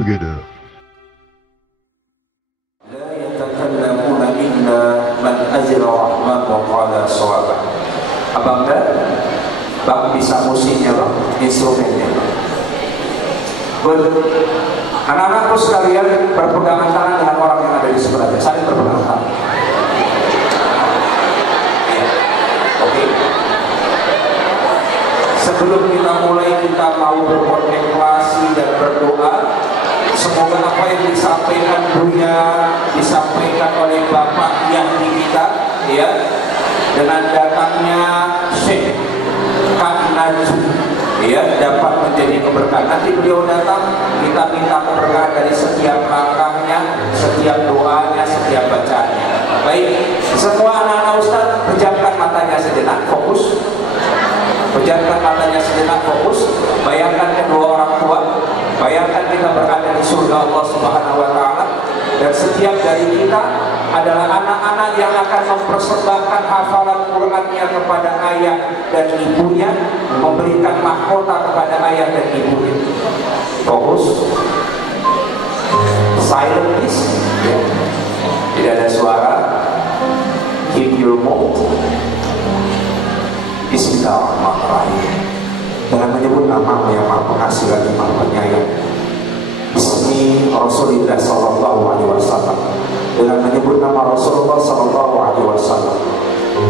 together. La yatakallamuna illa man azra rahman wa qala shawaba. Abang dah? Bang bisa musiknya bang, instrumennya bang. Anak-anakku sekalian, berpegangan tangan dengan orang yang ada di sebelahnya. Saling berpegangan tangan. Ya. Oke. Sebelum kita mulai, kita mau berkontemplasi dan berdoa. Semoga apa yang disampaikan Buya, disampaikan oleh Bapak yang di kita, ya, dengan datangnya Syekh Kak Najib, ya, dapat menjadi keberkahan. Nanti beliau datang, kita minta keberkahan dari setiap langkahnya, setiap doanya, setiap bacaannya. Baik, semua anak-anak Ustaz, pejamkan matanya sejenak, fokus. Pejamkan matanya sejenak, fokus. Bayangkan kedua orang tua, bayangkan kita berada di surga Allah Subhanahu wa Ta'ala, dan setiap dari kita adalah anak-anak yang akan mempersembahkan hafalan Qur'annya kepada ayah dan ibunya, memberikan mahkota kepada ayah dan ibunya. Fokus. Silent please. Ya. Tidak ada suara. Keep your mouth. Bismillahirrahmanirrahim. Dengan menyebut nama yang maha pengasih lagi maha penyayang. Bismi Rasulullah Sallallahu Alaihi Wasallam. Dengan menyebut nama Rasulullah Sallallahu Alaihi Wasallam.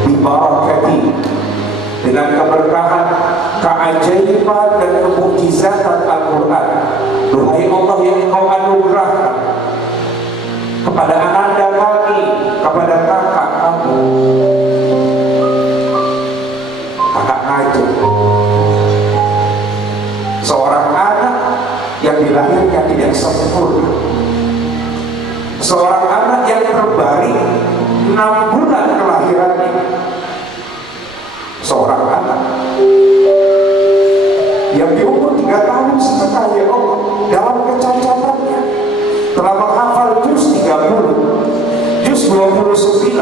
Bibarakati, dengan keberkahan, keajaiban dan kemukjizatan Al-Quran. Duhai Allah yang Engkau anugerahkan kepada ananda kami, kepada kakak kamu, kakak Najib, seorang anak yang dilahirkan tidak sempurna, seorang anak yang terbaring 6 bulan kelahirannya, seorang anak yang di umur 3 tahun setengah, ya Allah, dalam kecacatannya telah menghafal juz 30, juz 29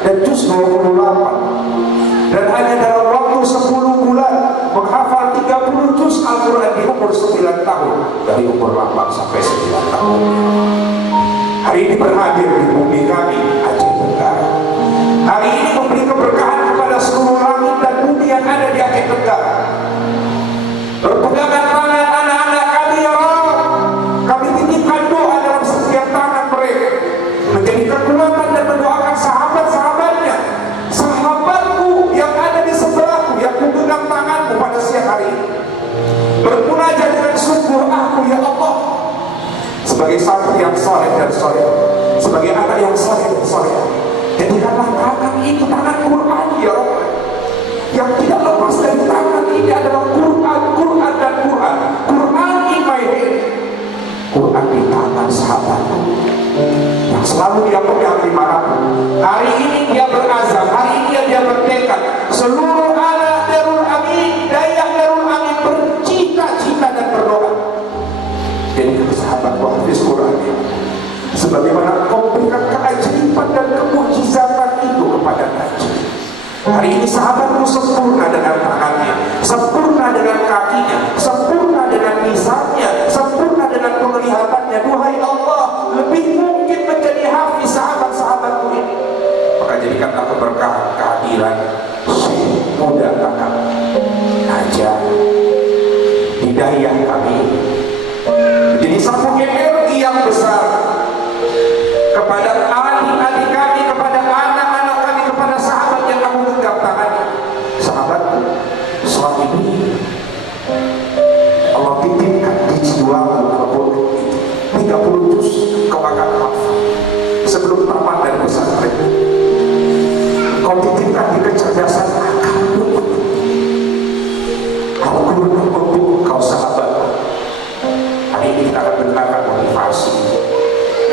dan juz 28, dan hanya dalam waktu 10 bulan menghafal 30 juz Al-Quran di umur 9 tahun, dari umur 8 sampai 9 tahun. Hari ini berhadir di bumi kami, Aceh Tenggara. Hari ini memberi keberkahan kepada seluruh langit dan bumi yang ada di Aceh Tenggara. Berpegangan tangan anak-anak kami, ya Allah. Kami titipkan doa dalam setiap tangan mereka, menjadi kekuatan dan mendoakan sahabat-sahabatnya, sahabatku yang ada di sebelahku, yang memegang tanganmu pada siang hari ini. Bermunajat dengan sungguh aku, ya Allah, sebagai santri yang saleh dan saleh, sebagai anak yang saleh dan saleh, jadikanlah tangan itu tangan Quran, ya Allah. Yang tidak lepas dari tangan ini adalah Quran, Quran dan Quran. Quran in my hand, Quran di tangan sahabatku yang selalu dia pegang dimanapun. Hari ini dia berazam, hari ini dia bertekad. Seluruh anak Darul Amin, daya Darul Amin bercita-cita dan berdoa jadi sahabat Hafiz Quran, sebagaimana kau berikan keajaiban dan kemujizatan itu kepada Najib. Hari ini sahabatmu sempurna dengan tangannya, sempurna dengan kakinya, sempurna dengan lisannya, sempurna dengan penglihatannya. Duhai Allah, lebih mungkin menjadi hafiz sahabat-sahabatku ini. Maka jadikanlah keberkahan kehadiran Syekh muda kakak Najib, hidayah kami jadi satu energi yang besar kepada adik-adik kami, kepada anak-anak kami, kepada sahabat yang kamu genggam tangannya. Sahabatku, selama ini Allah titipkan di jiwamu Al-Quran 30 juz kau akan hafal sebelum tamat dari pesantren. Kau titipkan di kecerdasan akalmu Al-Quran untuk kau sahabat. Hari ini kita akan mendengarkan motivasi,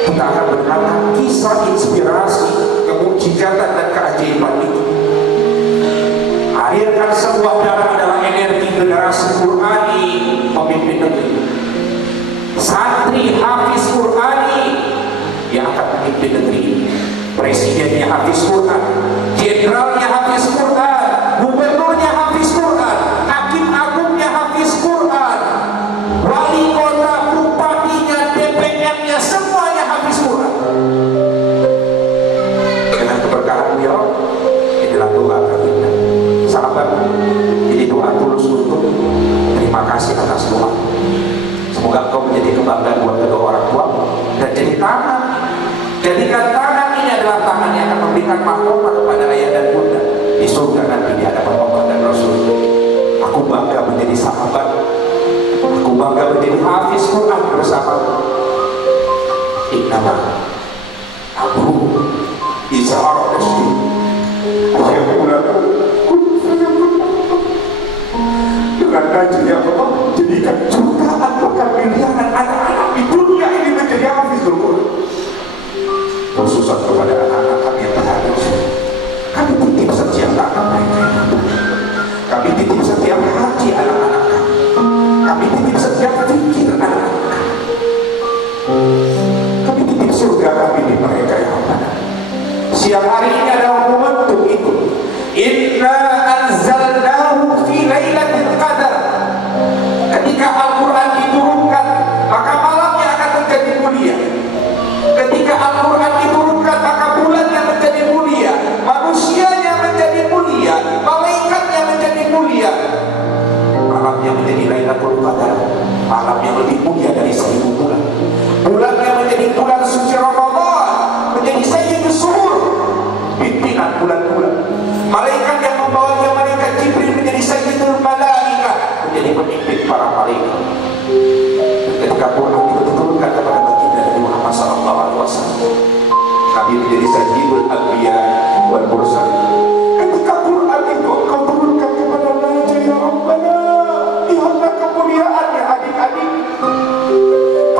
kita akan mendengarkan kisah inspirasi, kemujizatan dan keajaiban itu. Hadirkan sebuah darah adalah energi generasi Qurani pemimpin negeri. Santri Hafiz Qurani yang akan memimpin negeri ini. Presidennya Hafiz Quran, jenderalnya Hafiz Quran, gubernurnya Hafiz Quran, hakim agungnya Hafiz Quran, wali kota, bupatinya, sahabat. Jadi doa tulus untuk terima kasih atas doa. Semoga engkau menjadi kebanggaan buat kedua orang tua. Dan jadi tangan, jadikan tangan ini adalah tangan yang akan memberikan mahkota kepada ayah dan bunda di surga nanti di hadapan Allah dan Rasul. Aku bangga menjadi sahabat, aku bangga menjadi hafiz Quran bersama. Innama Abu Izhar Rasul. Dengan kaji ya Allah, jadikan jutaan bahkan miliaran anak-anak di dunia ini menjadi hafizul Quran. Khususan kepada anak-anak kami yang berharus, kami titip setiap tangan mereka, kami titip setiap hati anak-anak kami titip setiap pikir anak-anak kami titip surga kami di mereka yang Allah. Siang hari ini adalah momentum itu. Inna anzalnahu fi lailatul qadar. Ketika Al-Quran diturunkan, maka malamnya akan menjadi mulia. Ketika Al-Quran diturunkan, maka bulannya menjadi mulia, manusianya menjadi mulia, malaikatnya menjadi mulia. Malamnya menjadi Lailatul Qadar, malam yang lebih mulia dari 1000 bulan. Bulannya menjadi bulan suci Ramadan, menjadi sayyidus syuhur, pimpinan bulan-bulan. Malaikat yang membawanya, malaikat Jibril, menjadi sayyidul malaikah, menjadi pemimpin para malaikat. Ketika Quran itu diturunkan kepada baginda Nabi Muhammad SAW, Nabi menjadi sayyidul anbiya wal mursalin. Ketika Quran itu kau turunkan kepada Raja ya Rabbana, lihatlah kemuliaannya adik-adik.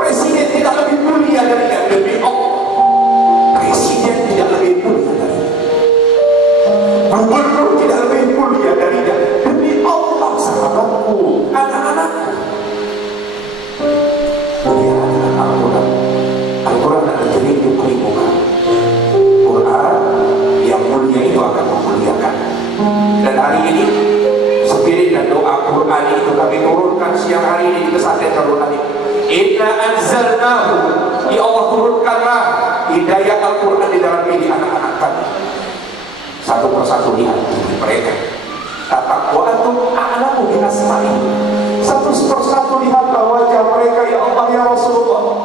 Presiden tidak lebih mulia darinya demi Allah. Presiden tidak lebih mulia darinya. Gubernur tidak lebih mulia darinya demi Allah. Sahabatku, anak-anakku, mulia adalah Al-Quran. Al-Quran adalah jelintong kelimukan. Quran yang mulia itu akan memuliakan. Dan hari ini spirit dan doa Quran itu kami turunkan siang hari ini di pesantren Darul Alim. Inna anzalnahu, ya Allah turunkanlah hidayah Al-Quran di dalam diri anak-anak kami. Satu persatu lihat diri mereka. Wa antum a'lamu bi asma'i. Satu persatu lihatlah wajah mereka ya Allah ya Rasulullah.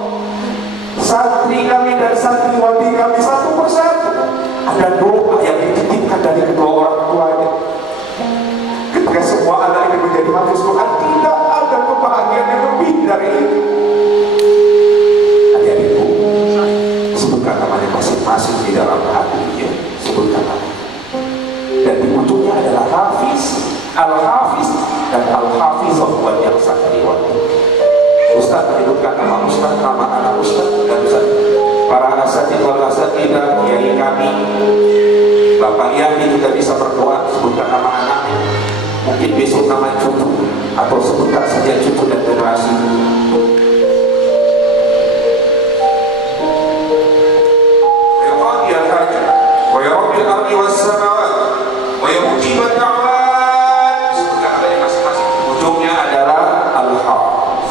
Santri kami dan santriwati kami satu persatu. Ada doa yang dititipkan dari kedua orang tuanya. Ketika semua anak ini menjadi hafiz Quran, tidak ada kebahagiaan yang lebih dari itu. Adik-adikku, sebutkan namanya masing-masing di dalam hati ya. Sebutkan namanya. Dan di ujungnya adalah hafiz, al-hafiz, dan al-hafizah buat yang santriwati. Ustaz menyebutkan nama Ustaz, nama anak Ustaz, dan Ustaz para asatidz wal asatidzah, kiai kami, Bapak Yahya juga bisa berdoa, sebutkan nama anaknya, mungkin besok nama cucu, atau sebutkan saja cucu dan generasi. Ya Qadiyal hajat, wa ya Rabbil ardi was samawat, wa ya mujibad da'wat. Sebutkan namanya masing-masing. Ujungnya adalah Al-Hafiz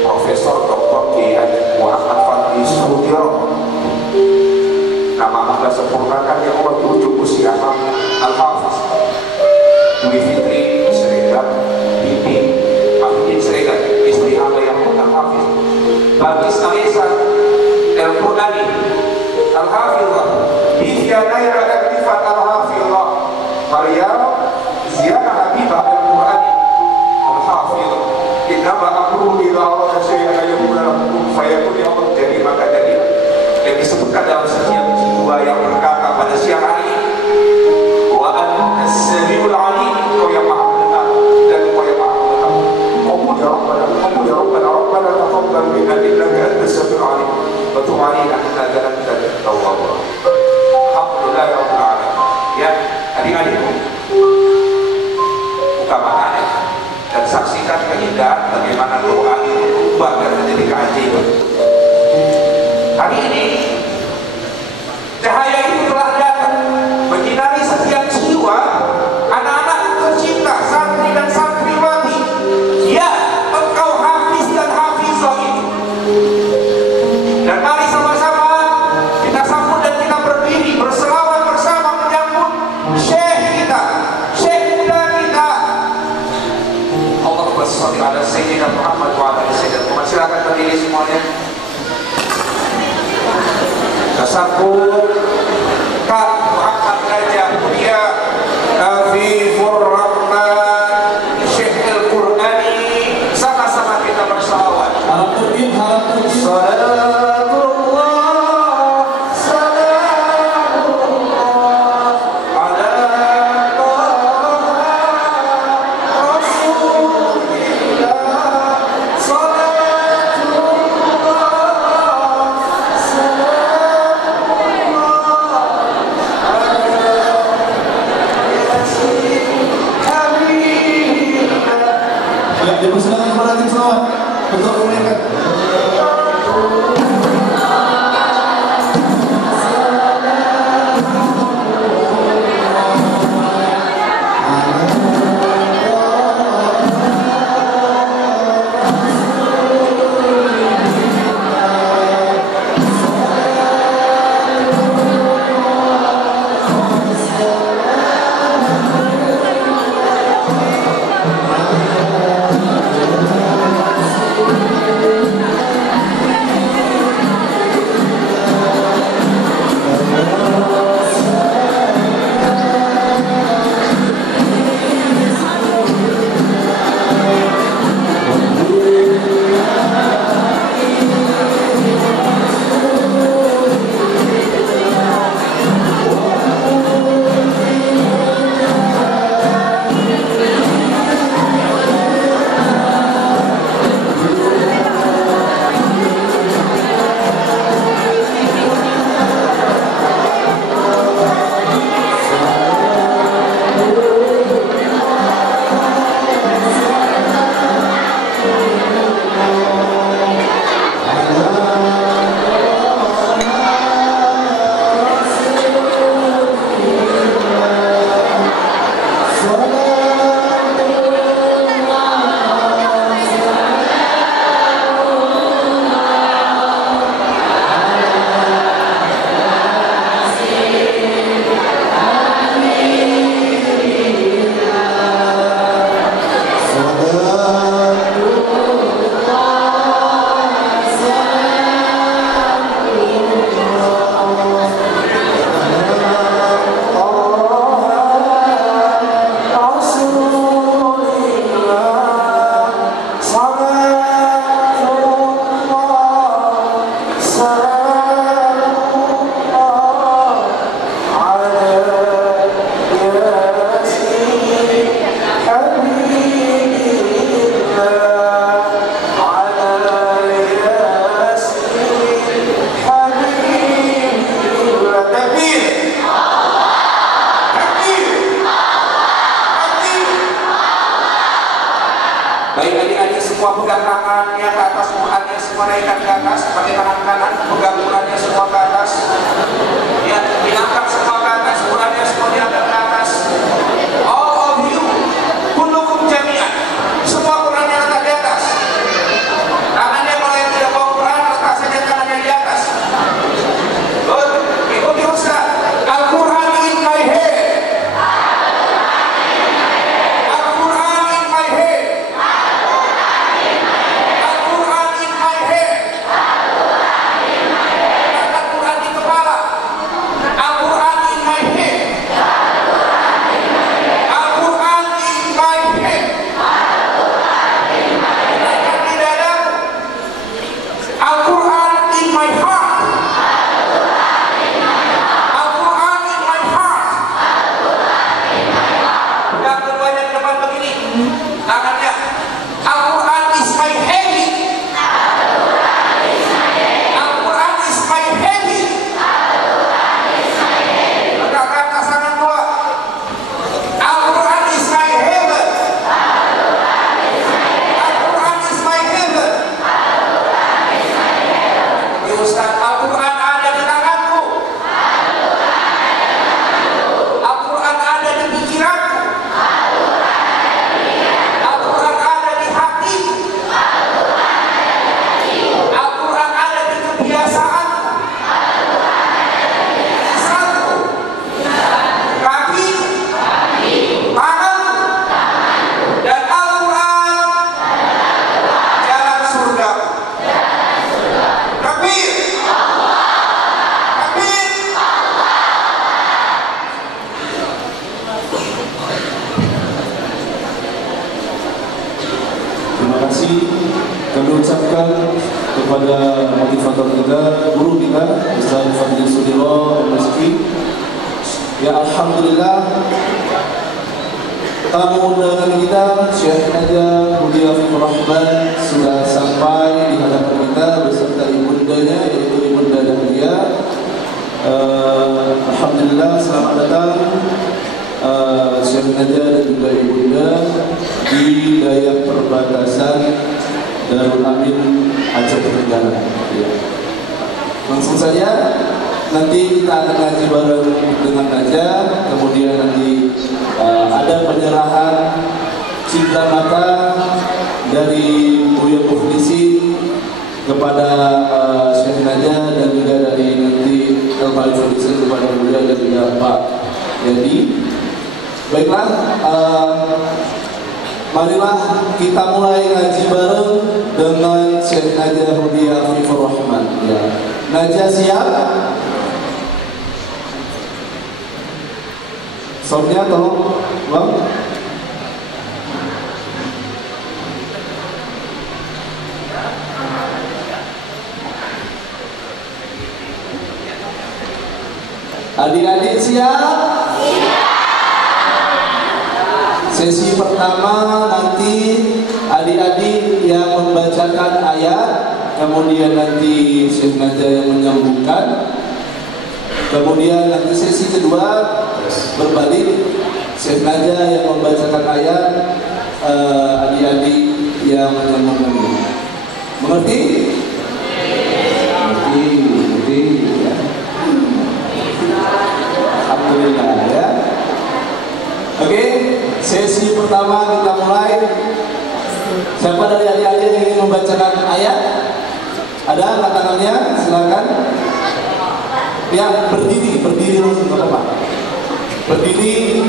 Profesor Dr. Kiai Muhammad Fadli Sudiro. Nama anda sempurnakan ya Allah di ujung usia Al-Hafiz. Dwi Fitri Sregar, Bibi Mahfudin Sregar, istri anda yang Al-Hafiz. Bagis Alisa El-Qurani Al-Hafizah, Bivya Naira tersambut Kak Muhammad Raja Mulia Hafizur Rahman Syekh Al-Qur'ani, sama-sama kita bersalawat. Harap tertib, harap tertib. Dipersilakan kepada tim semua untuk menyanyikan. Baik adik-adik semua pegang tangannya ke atas, Qurannya semua naikkan ke atas, pakai tangan kanan pegang Qurannya semua ke atas. Ya, diangkat semua ke atas, Qurannya semua diangkat ke atas. All of you, kullukum jami'an. Semua Qurannya angkat di atas. Tangannya kalau yang tidak bawa Quran, letak saja tangannya di atas. Good, ikuti Ustaz. Al-Quran in my head. Al-Quran in my head. Al-Quran in my head. Al-Quran di kepala. Al-Quran in ngaji kami ucapkan kepada motivator kita, guru kita, Ustaz Fadli Sudiro MSI. Ya Alhamdulillah, tamu undangan kita Syekh Naja Hudia Fifur Rahman sudah sampai di hadapan kita beserta ibundanya, yaitu Ibunda Dahlia. Alhamdulillah, selamat datang Syekh Naja dan juga ibunda di daerah perbatasan Darul Amin Aceh Tenggara. Ya. Langsung saja, nanti kita akan ngaji bareng dengan Naja, kemudian nanti ada penyerahan cinta mata dari Buya Muflisi kepada Syekh Naja dan juga dari nanti Al-Fahid Foundation kepada Buya dan juga Pak Yadi. Baiklah, marilah kita mulai ngaji bareng dengan Syekh Naja Hudia Fifur Rahman. Ya. Naja siap? Soalnya tolong, Bang. Adik-adik siap? Sesi pertama nanti adik-adik yang membacakan ayat, kemudian nanti Syekh Naja yang menyambungkan. Kemudian nanti sesi kedua berbalik, Syekh Naja yang membacakan ayat, adik-adik yang menyambungkan. Mengerti? Mengerti ya. Alhamdulillah ya. Oke, sesi pertama kita mulai. Siapa dari adik-adik yang ingin membacakan ayat? Ada angkat tangannya, silakan. Ya, berdiri langsung, nggak apa-apa. Berdiri,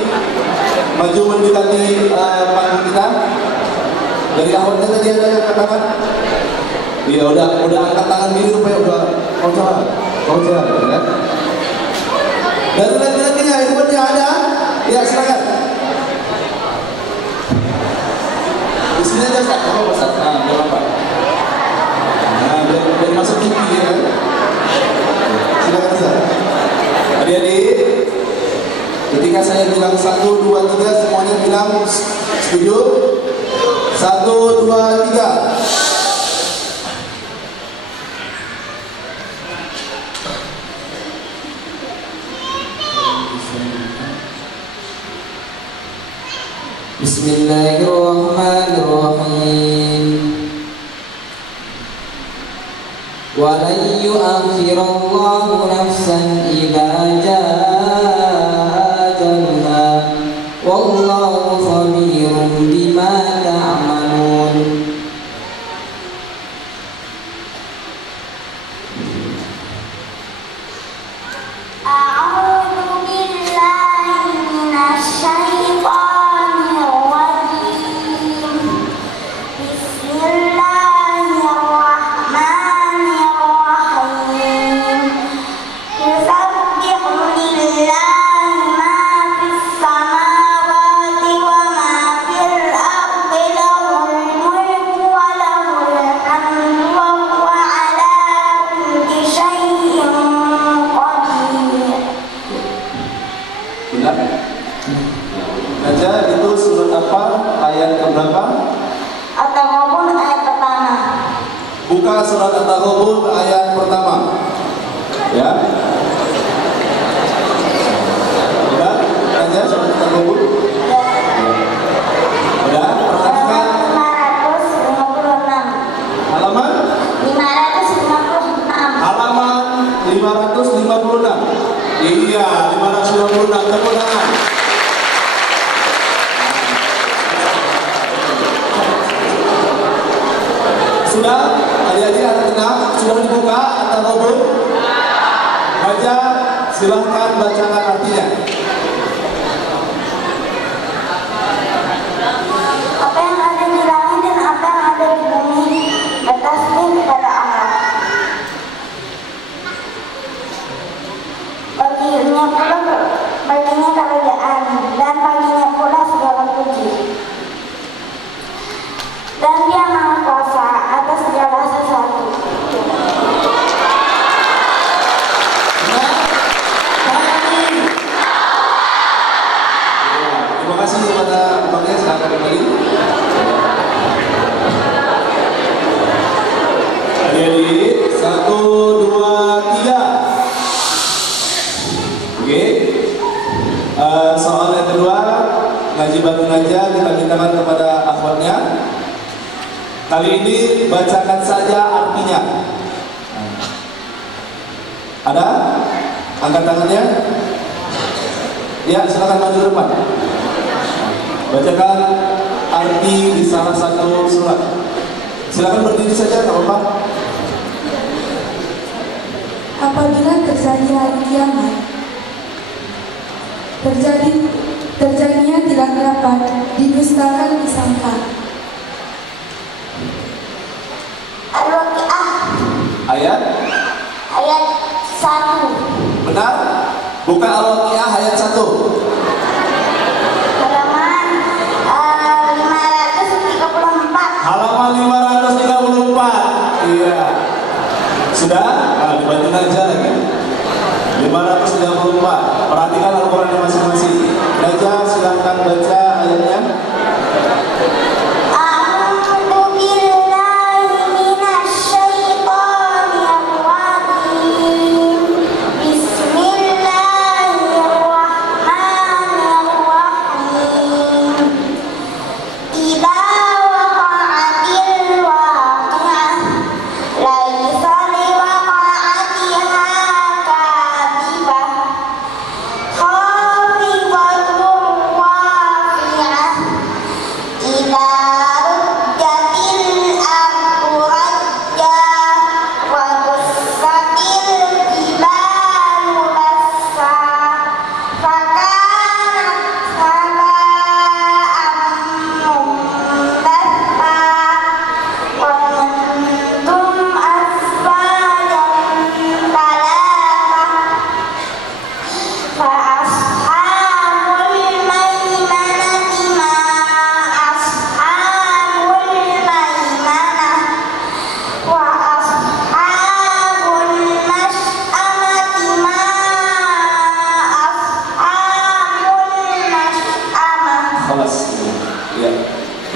maju mendekati panggung kita. Dari awalnya tadi ada yang angkat tangan. Iya, udah angkat tangan gini supaya udah kau jalan, ya. Dari laki-lakinya itu pun ada. Ya, silakan. Di sini aja Ustaz, apa Ustaz? Nah, biar apa? Nah, biar masuk TV ya. Silakan Ustaz. Adik-adik, ketika saya bilang 1, 2, 3, semuanya bilang setuju. 1, 2, 3. Bismillahirrahmanirrahim. Wa lan yu'akhirallahu nafsan idza jaa ajaluha wallahu khabirun bima ta'malun. Buka surat At-Taghabun ayat pertama. Ya. Udah? Aja surat At-Taghabun. Udah? Perhatikan. Halaman 556. Halaman 556. Iya, 556. Tepuk tangan. Sudah? Adik-adik ada tenang? Sudah dibuka At-Taghabun? Baca, silahkan bacakan artinya. Apa yang ada di langit dan apa yang ada di bumi bertasbih kepada Allah. Baginya kerajaan dan baginya pula segala puji. Dan Dia Maha kasih kepada abangnya, silakan kembali. Adik-adik, 1, 2, 3. Oke. Soal yang kedua, ngaji baru aja kita mintakan kepada akhwatnya. Kali ini bacakan saja artinya. Ada? Angkat tangannya. Ya, silakan maju ke depan. Bacakan arti di salah satu surat. Silakan berdiri saja, nggak apa-apa. Apabila terjadi hari kiamat, terjadinya tidak dapat didustakan disangka. Al-Waqi'ah Ayat 1. benar? Buka Al-Waqi'ah ayat 1. Halaman 534. Halaman 534. Iya. Sudah? Nah, dibantu aja lagi. 534. Perhatikan Al-Quran masing-masing. Raja, silakan baca ayatnya.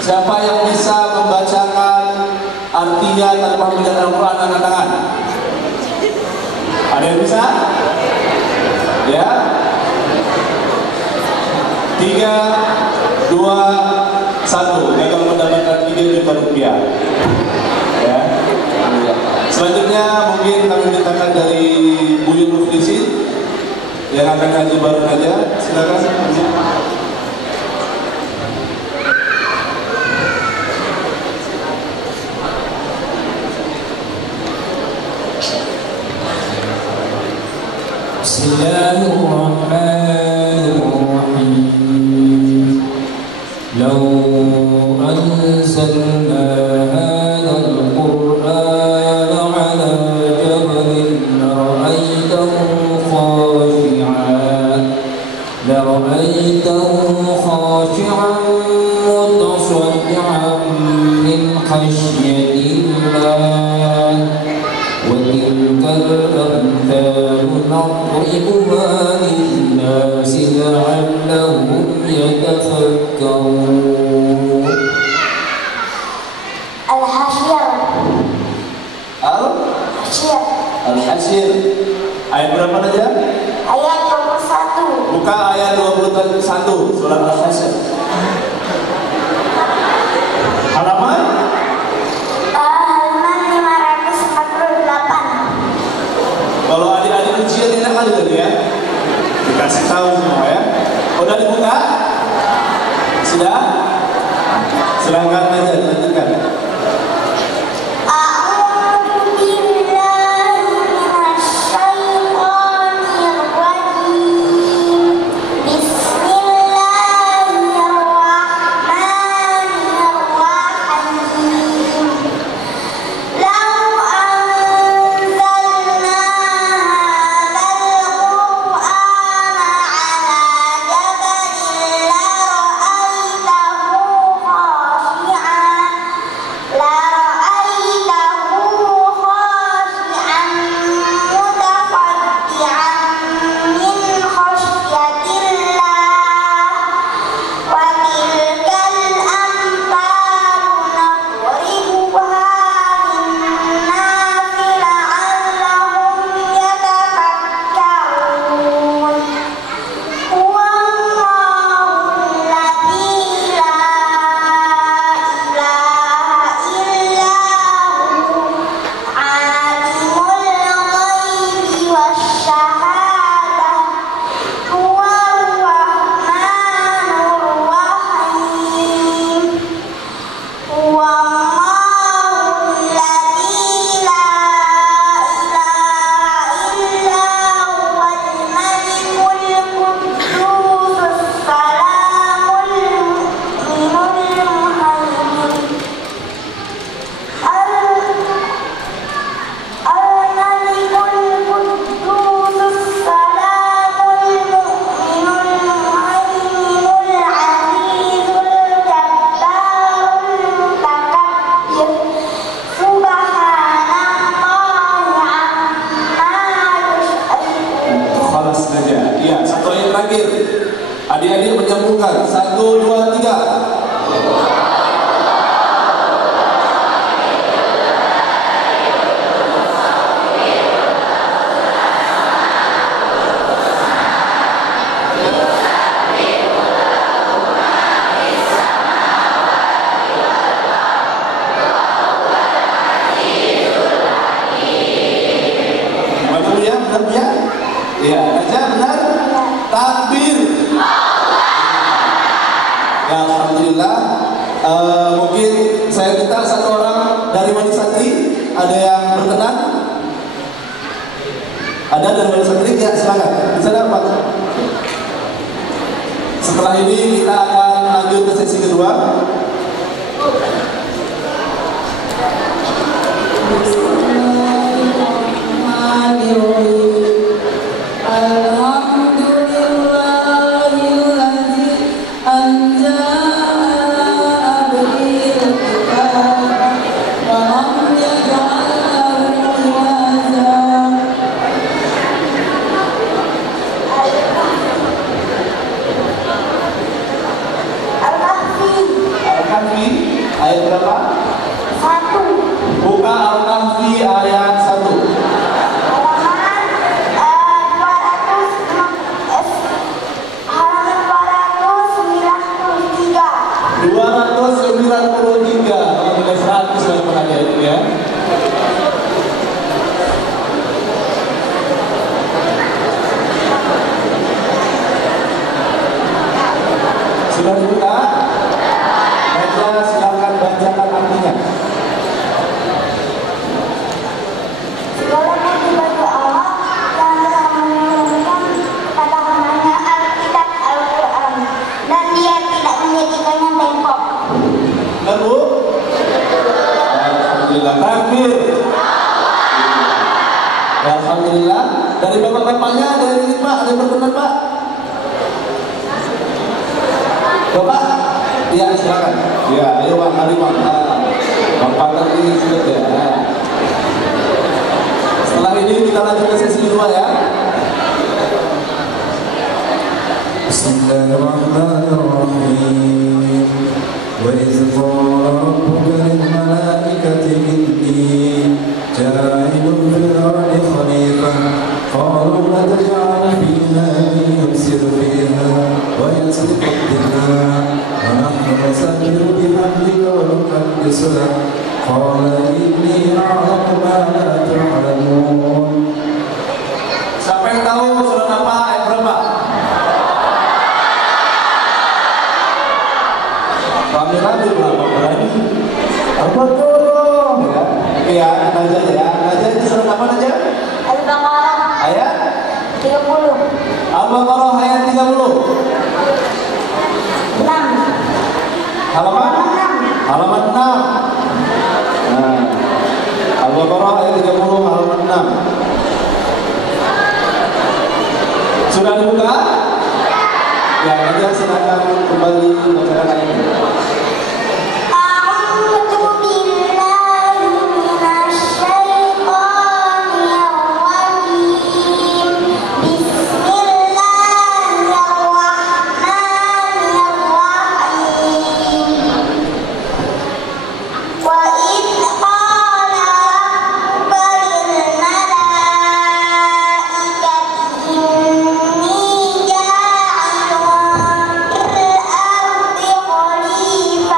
Siapa yang bisa membacakan artinya tanpa melihat Al-Quran, angkat tangan. Ada yang bisa? Ya. 3, 2, 1. Gagal mendapatkan 3 juta rupiah. Ya. Selanjutnya mungkin kami mintakan dari Buyut Muflisin yang akan ngaji baru aja. Silakan. Bismillahirrahmanirrahim. Law anzalna hadzal qur'ana 'ala jabalin lara'aytahu khashi'an mutasaddi'an min khashyatillah. وتلك الأمثال نضربها للناس لعلهم يتفكرون. Al-Hasyr. Ayat berapa saja? Ayat 21. Buka ayat 21 surah Al-Hasyr. Halaman? Halaman 548. Kalau adik-adik ujian tidak kali tadi ya, dikasih tahu semua ya. Udah dibuka? Sudah? Silakan aja dilanjutkan. Al-Hasyr. dibuka. 1, 2, 3. Ya, baca benar. Takbir. Ya, alhamdulillah. Mungkin saya minta satu orang dari wali santri, ada yang berkenan? Ada dari wali santri? Ya, silakan. Bisa dapat. Setelah ini kita akan lanjut ke sesi kedua. Ayat berapa? 1. Buka Al-Kahfi ayat 1. Halaman 293. Alhamdulillah 100 yang pernah ada itu ya. Sudah dibuka? Baca, silakan bacakan artinya. Segala puji bagi Allah yang telah menurunkan pada hambanya Alkitab Al-Quran, dan Dia tidak menjadikannya bengkok. Lalu, alhamdulillah, takbir. Alhamdulillah. Dari bapak-bapaknya ada yang ingin Pak, ada yang berkenan Pak? Bapak? Ya, silakan. Ya, ayo Pak, mari Pak. Bapak tadi sudah ya. Setelah ini kita lanjut ke sesi kedua ya. Bismillahirrahmanirrahim. Wa idh qala rabbuka lil malaikati inni ja'ilun fil ardi khalifah qalu ataj'alu fiha man yufsidu fiha wa yasfiku ad-dimaa wa nahnu nusabbihu bihamdika wa nuqaddisu lak qala inni a'lamu ma la ta'lamun. Siapa yang tahu surat apa ayat berapa? Rame-rame berapa berani? Apa tuh? Ya, aja ya. Aja itu surat apa aja? Al-Baqarah Ayat 30. Al-Baqarah ayat 30. 6. Halaman 6. Nah, Al-Baqarah ayat 30 halaman 6. Sudah dibuka? Ya, aja silakan kembali bacakan ayat ini. A'udzu billahi minasy syaithanir rajim. Bismillahirrahmanirrahim. Wa idh qala rabbuka lil malaikati inni ja'ilun fil ardi khalifah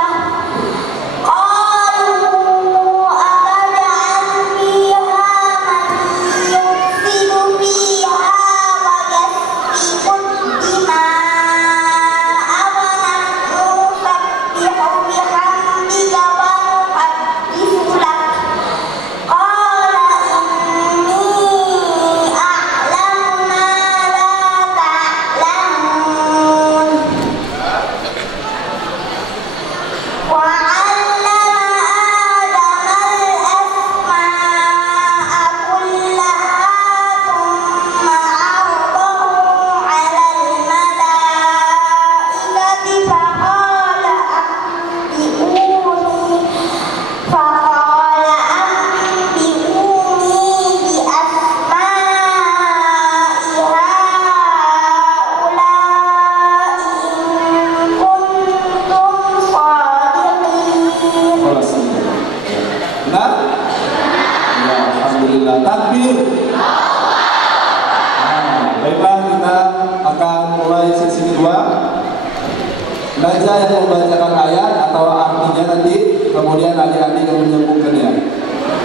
Najah yang membacakan ayat atau artinya nanti, kemudian adik-adik yang menyambungkannya.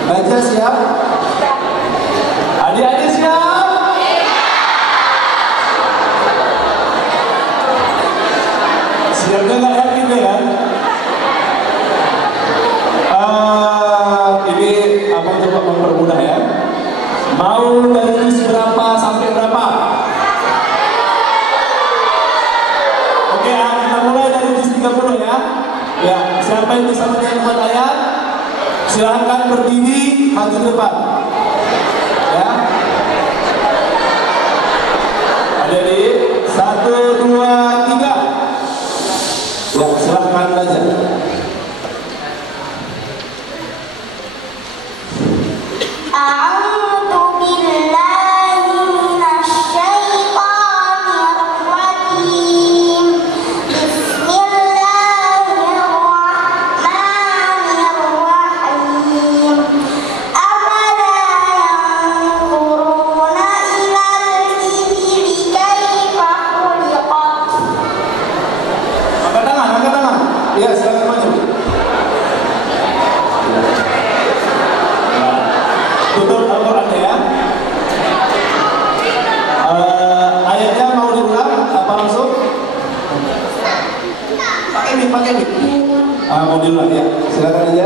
Najah siap? Adik-adik siap? Siapnya nggak yakin ya kan? Ini apa coba mempermudah ya? Mau dari juz berapa sampai berapa? Oke ya, kita mulai dari juz 30 ya. Ya, siapa yang bisa menyebut ayat? Silahkan berdiri maju ke depan. Ya. Adik-adik, 1, 2, 3. Ya, silahkan aja. Pakai mic. Mau diulang ya, silakan aja.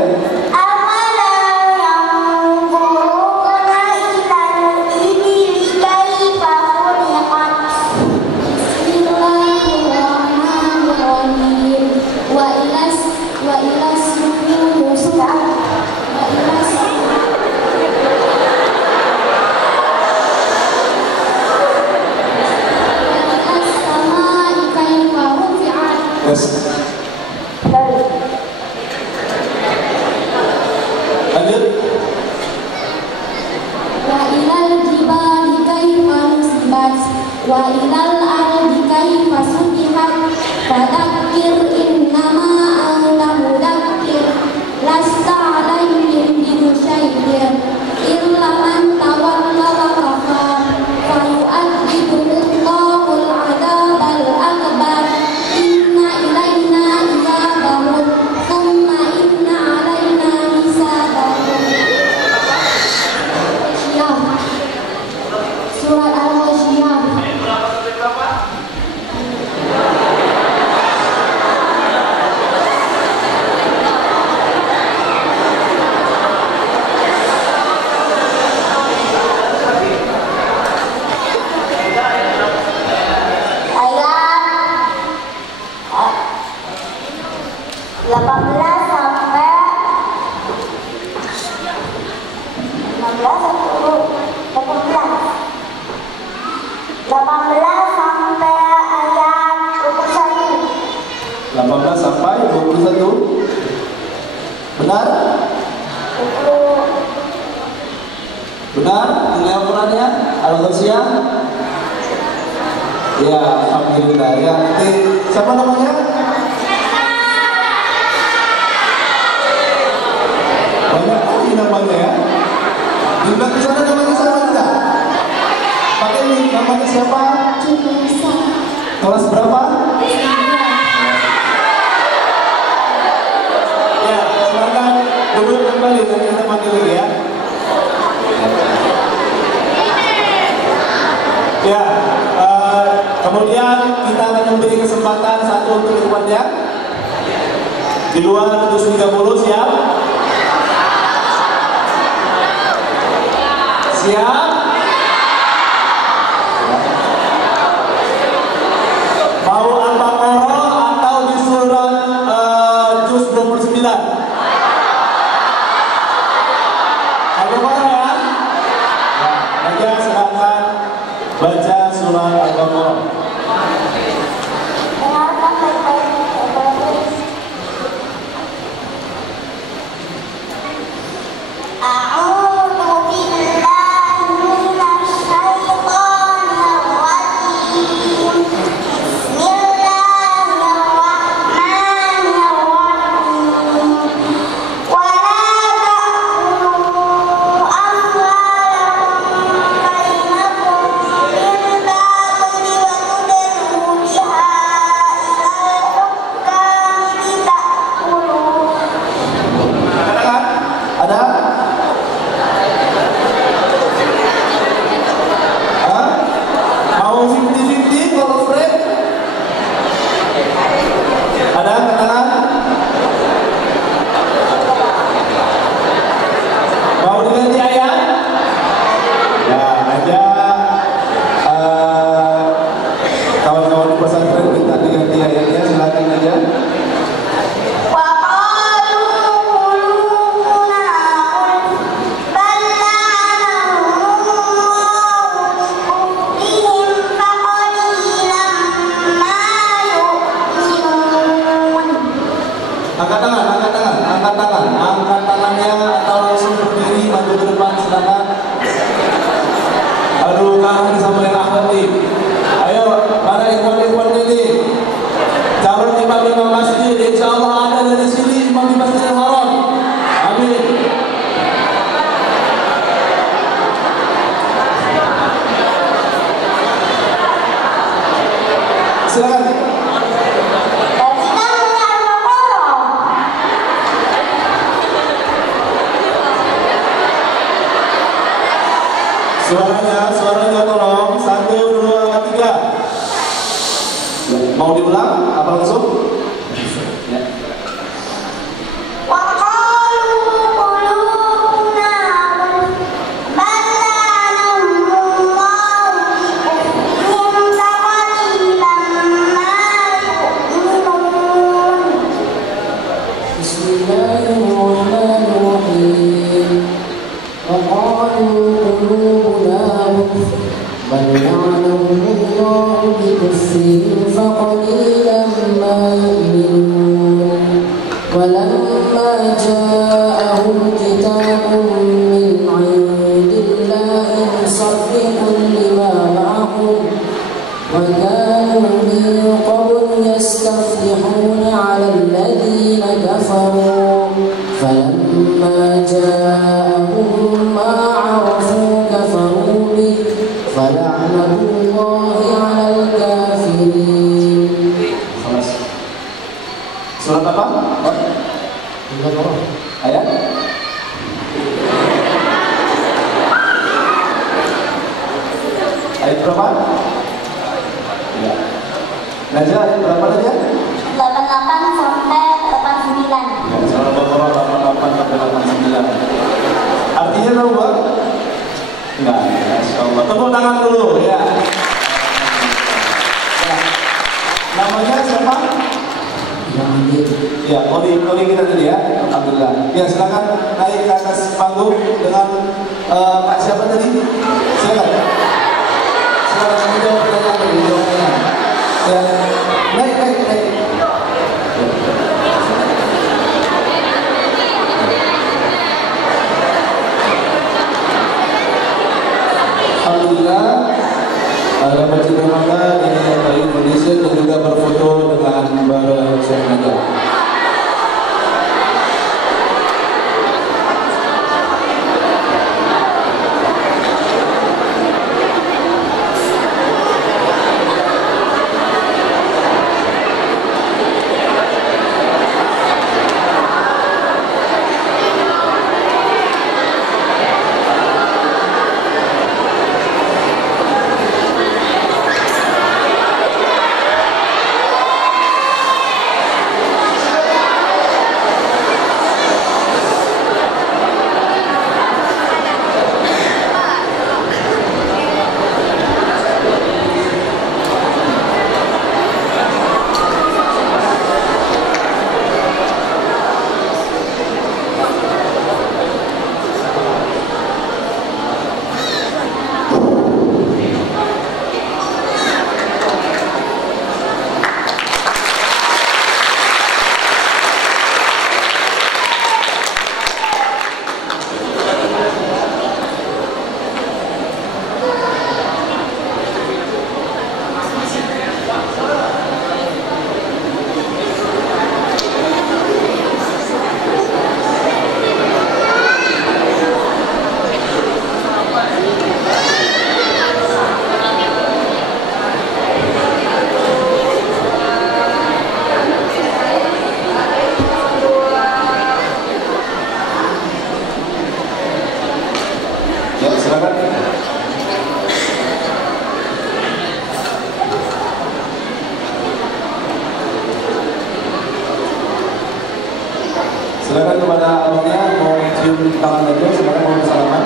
Wa ilal ardi kaifa subihat fadzakir innama anta mudzakir lasta alaihim bimusyaitir illa man tawalla wa kafar fa yu'adzibul adzabal akbar inna ilaina iyabahum thumma inna alaina hisabahum. Surat Al-Ghasyiyah. Benar? Benar? Ini Al-Qurannya? Al-Ghasyiyah? Ya, alhamdulillah ya. Siapa namanya? Banyak lagi namanya ya. Di belakang sana namanya sama tidak? Pakai ini, namanya siapa? Kelas berapa? Duduk kembali, nanti kita panggil lagi ya. Ya, kemudian kita akan memberi kesempatan satu untuk ikhwannya. Di luar 30 siap? Siap? Mau Al-Baqarah atau di surat juz 29? Baca surat Al-Baqarah. Dengarkan baik-baik. A'udzu billahi Ada angkat tangan? Mau diganti ayat? Ya, ada kawan-kawan di pesantren minta diganti ayatnya, silakan aja. Angkat tangannya atau langsung berdiri maju ke depan, silakan. Aduh, kangen sama yang Ahmad nih. Ayo, para ikhwan-ikhwan ini. Calon imam masjid, insya Allah ada dari sini imam di Masjidil Haram. Amin. Silakan. Suaranya tolong. 1, 2, 3. Mau diulang? Apa langsung? Ya. ولما جاءهم كتاب من عند الله مصدق لما معهم وكانوا من قبل يستفتحون على الذين كفروا فلما جاءهم ما عرفوا كفروا به فلعنة الله على الكافرين. Surat apa? Ayat? Ayat berapa? Ya. Najah ayat berapa Najah? 88 sampai 89. Ya, Surah Al-Baqarah 88 sampai 89. Artinya tahu Pak? Enggak, Masya Allah. Tepuk tangan dulu ya. Namanya siapa? Ya, Koli kita tadi ya. Alhamdulillah. Ya, silakan naik ke atas panggung dengan Pak siapa tadi? Silakan. Silakan menjawab pertanyaan tadi. Ya, naik. Alhamdulillah. Ada Masjid Ramadan dari Indonesia dan juga berfoto dengan bareng Syekh Najah. Silakan kepada abangnya mau cium tangan aja, silakan mau bersalaman.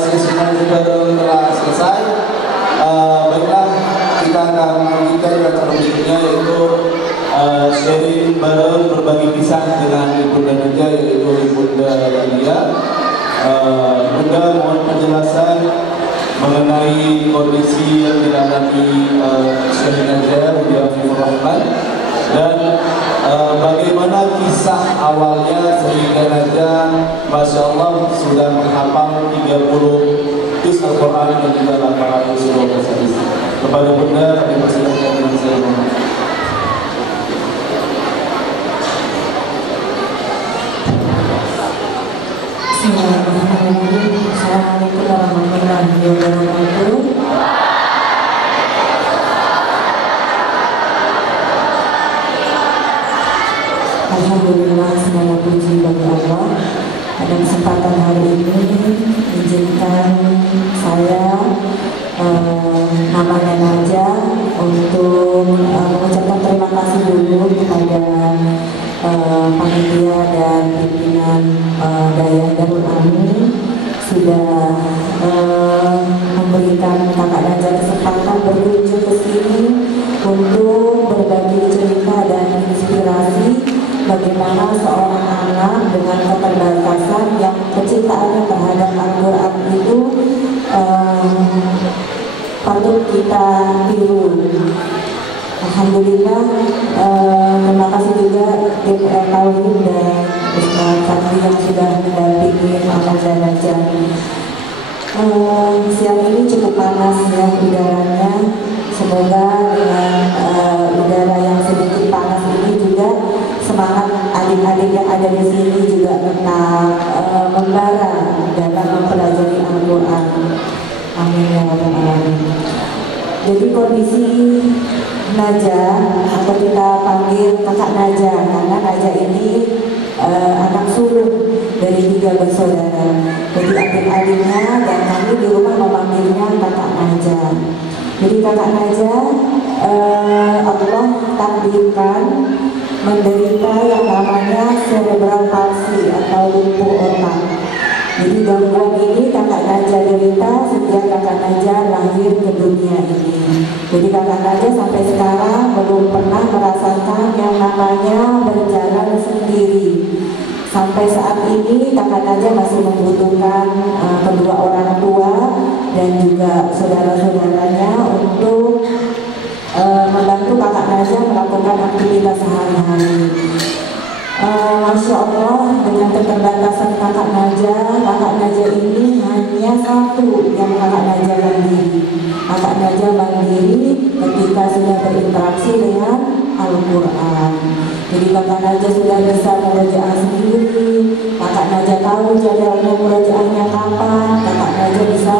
Sesinya juga telah selesai. Baiklah, kita akan melanjutkan ke acara berikutnya, yaitu sharing bareng berbagi kisah dengan Ibunda Naja, yaitu Ibunda Dalia. Ibunda mohon penjelasan mengenai kondisi yang dialami Syekh Naja Hidayatullah Rahman, dan bagaimana kisah awalnya sehingga Naja Masya Allah sudah menghafal 30 juz Al-Quran dan juga 812 hadis. Kepada Bunda kami persilakan dengan saya. Bismillahirrahmanirrahim. Assalamualaikum warahmatullahi wabarakatuh. Alhamdulillah, semua puji bagi Allah. Pada kesempatan hari ini izinkan saya namanya Naja untuk mengucapkan terima kasih dulu kepada panitia dan pimpinan Daya Darul Amin sudah memberikan kakak Naja kesempatan berkunjung ke sini untuk berbagi cerita dan inspirasi bagaimana seorang anak dengan keterbatasan yang kecintaannya terhadap Al-Quran itu patut kita tiru. Alhamdulillah, terima kasih juga DPR Tauhid dan Ustaz Fadli yang sudah mendampingi Al-Naja. Siang ini cukup panas ya udaranya. Semoga dengan udara yang sedikit panas ini juga semangat adik-adik yang ada di sini juga tetap membara dalam mempelajari Al-Quran. Amin ya rabbal alamin. Jadi kondisi Naja, atau kita panggil kakak Naja, karena Naja ini anak sulung dari 3 bersaudara. Jadi adik-adiknya dan kami di rumah memanggilnya kakak Naja. Jadi kakak Naja Allah takdirkan menderita yang namanya cerebral palsy atau lumpuh otak. Jadi gangguan ini kakak Naja derita sejak kakak Naja lahir ke dunia ini. Jadi kakak Naja sampai sekarang belum pernah merasakan yang namanya berjalan sendiri. Sampai saat ini kakak Naja masih membutuhkan kedua orang tua dan juga saudara-saudaranya untuk membantu kakak Naja melakukan aktivitas sehari-hari. Masya Allah, dengan keterbatasan kakak Naja ini hanya satu yang kakak Naja mandiri. Kakak Naja mandiri ketika sudah berinteraksi dengan Al-Quran. Jadi kakak Naja sudah bisa murojaah sendiri. Kakak Naja tahu jadwalnya murojaahnya kapan. Kakak Naja bisa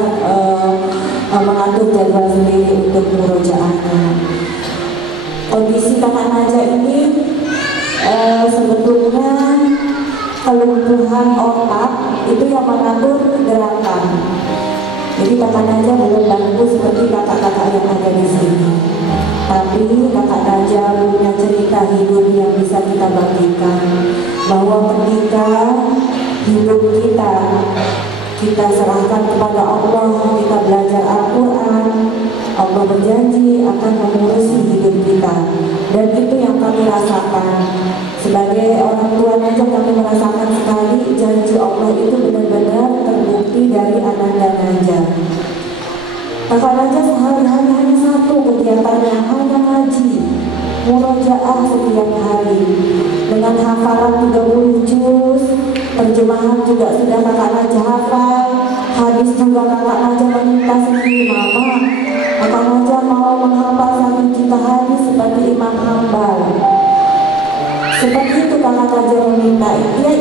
mengatur jadwal sendiri untuk murojaahnya. Kondisi kakak Naja ini sebetulnya kelumpuhan otak itu yang mengatur gerakan. Jadi kakak Naja belum bagus seperti kakak-kakak yang ada di sini. Tapi kakak Naja punya cerita hidup yang bisa kita bagikan, bahwa ketika hidup kita serahkan kepada Allah, kita belajar Al-Quran, Allah berjanji akan mengurusi hidup kita. Dan itu yang kami rasakan. Sebagai orang tua Naja, kami merasakan sekali janji Allah itu benar-benar terbukti dari Ananda Naja. Kakak Naja sehari-hari hanya satu kegiatannya, hanya ngaji, murojaah setiap hari. Dengan hafalan 30 juz, terjemahan juga sudah kakak Naja hafal, hadis juga kakak Naja meminta sendiri, Mama, kakak Naja mau menghafal 1 juta hadis seperti Imam Hambal. Seperti itu kakak Naja meminta. Dia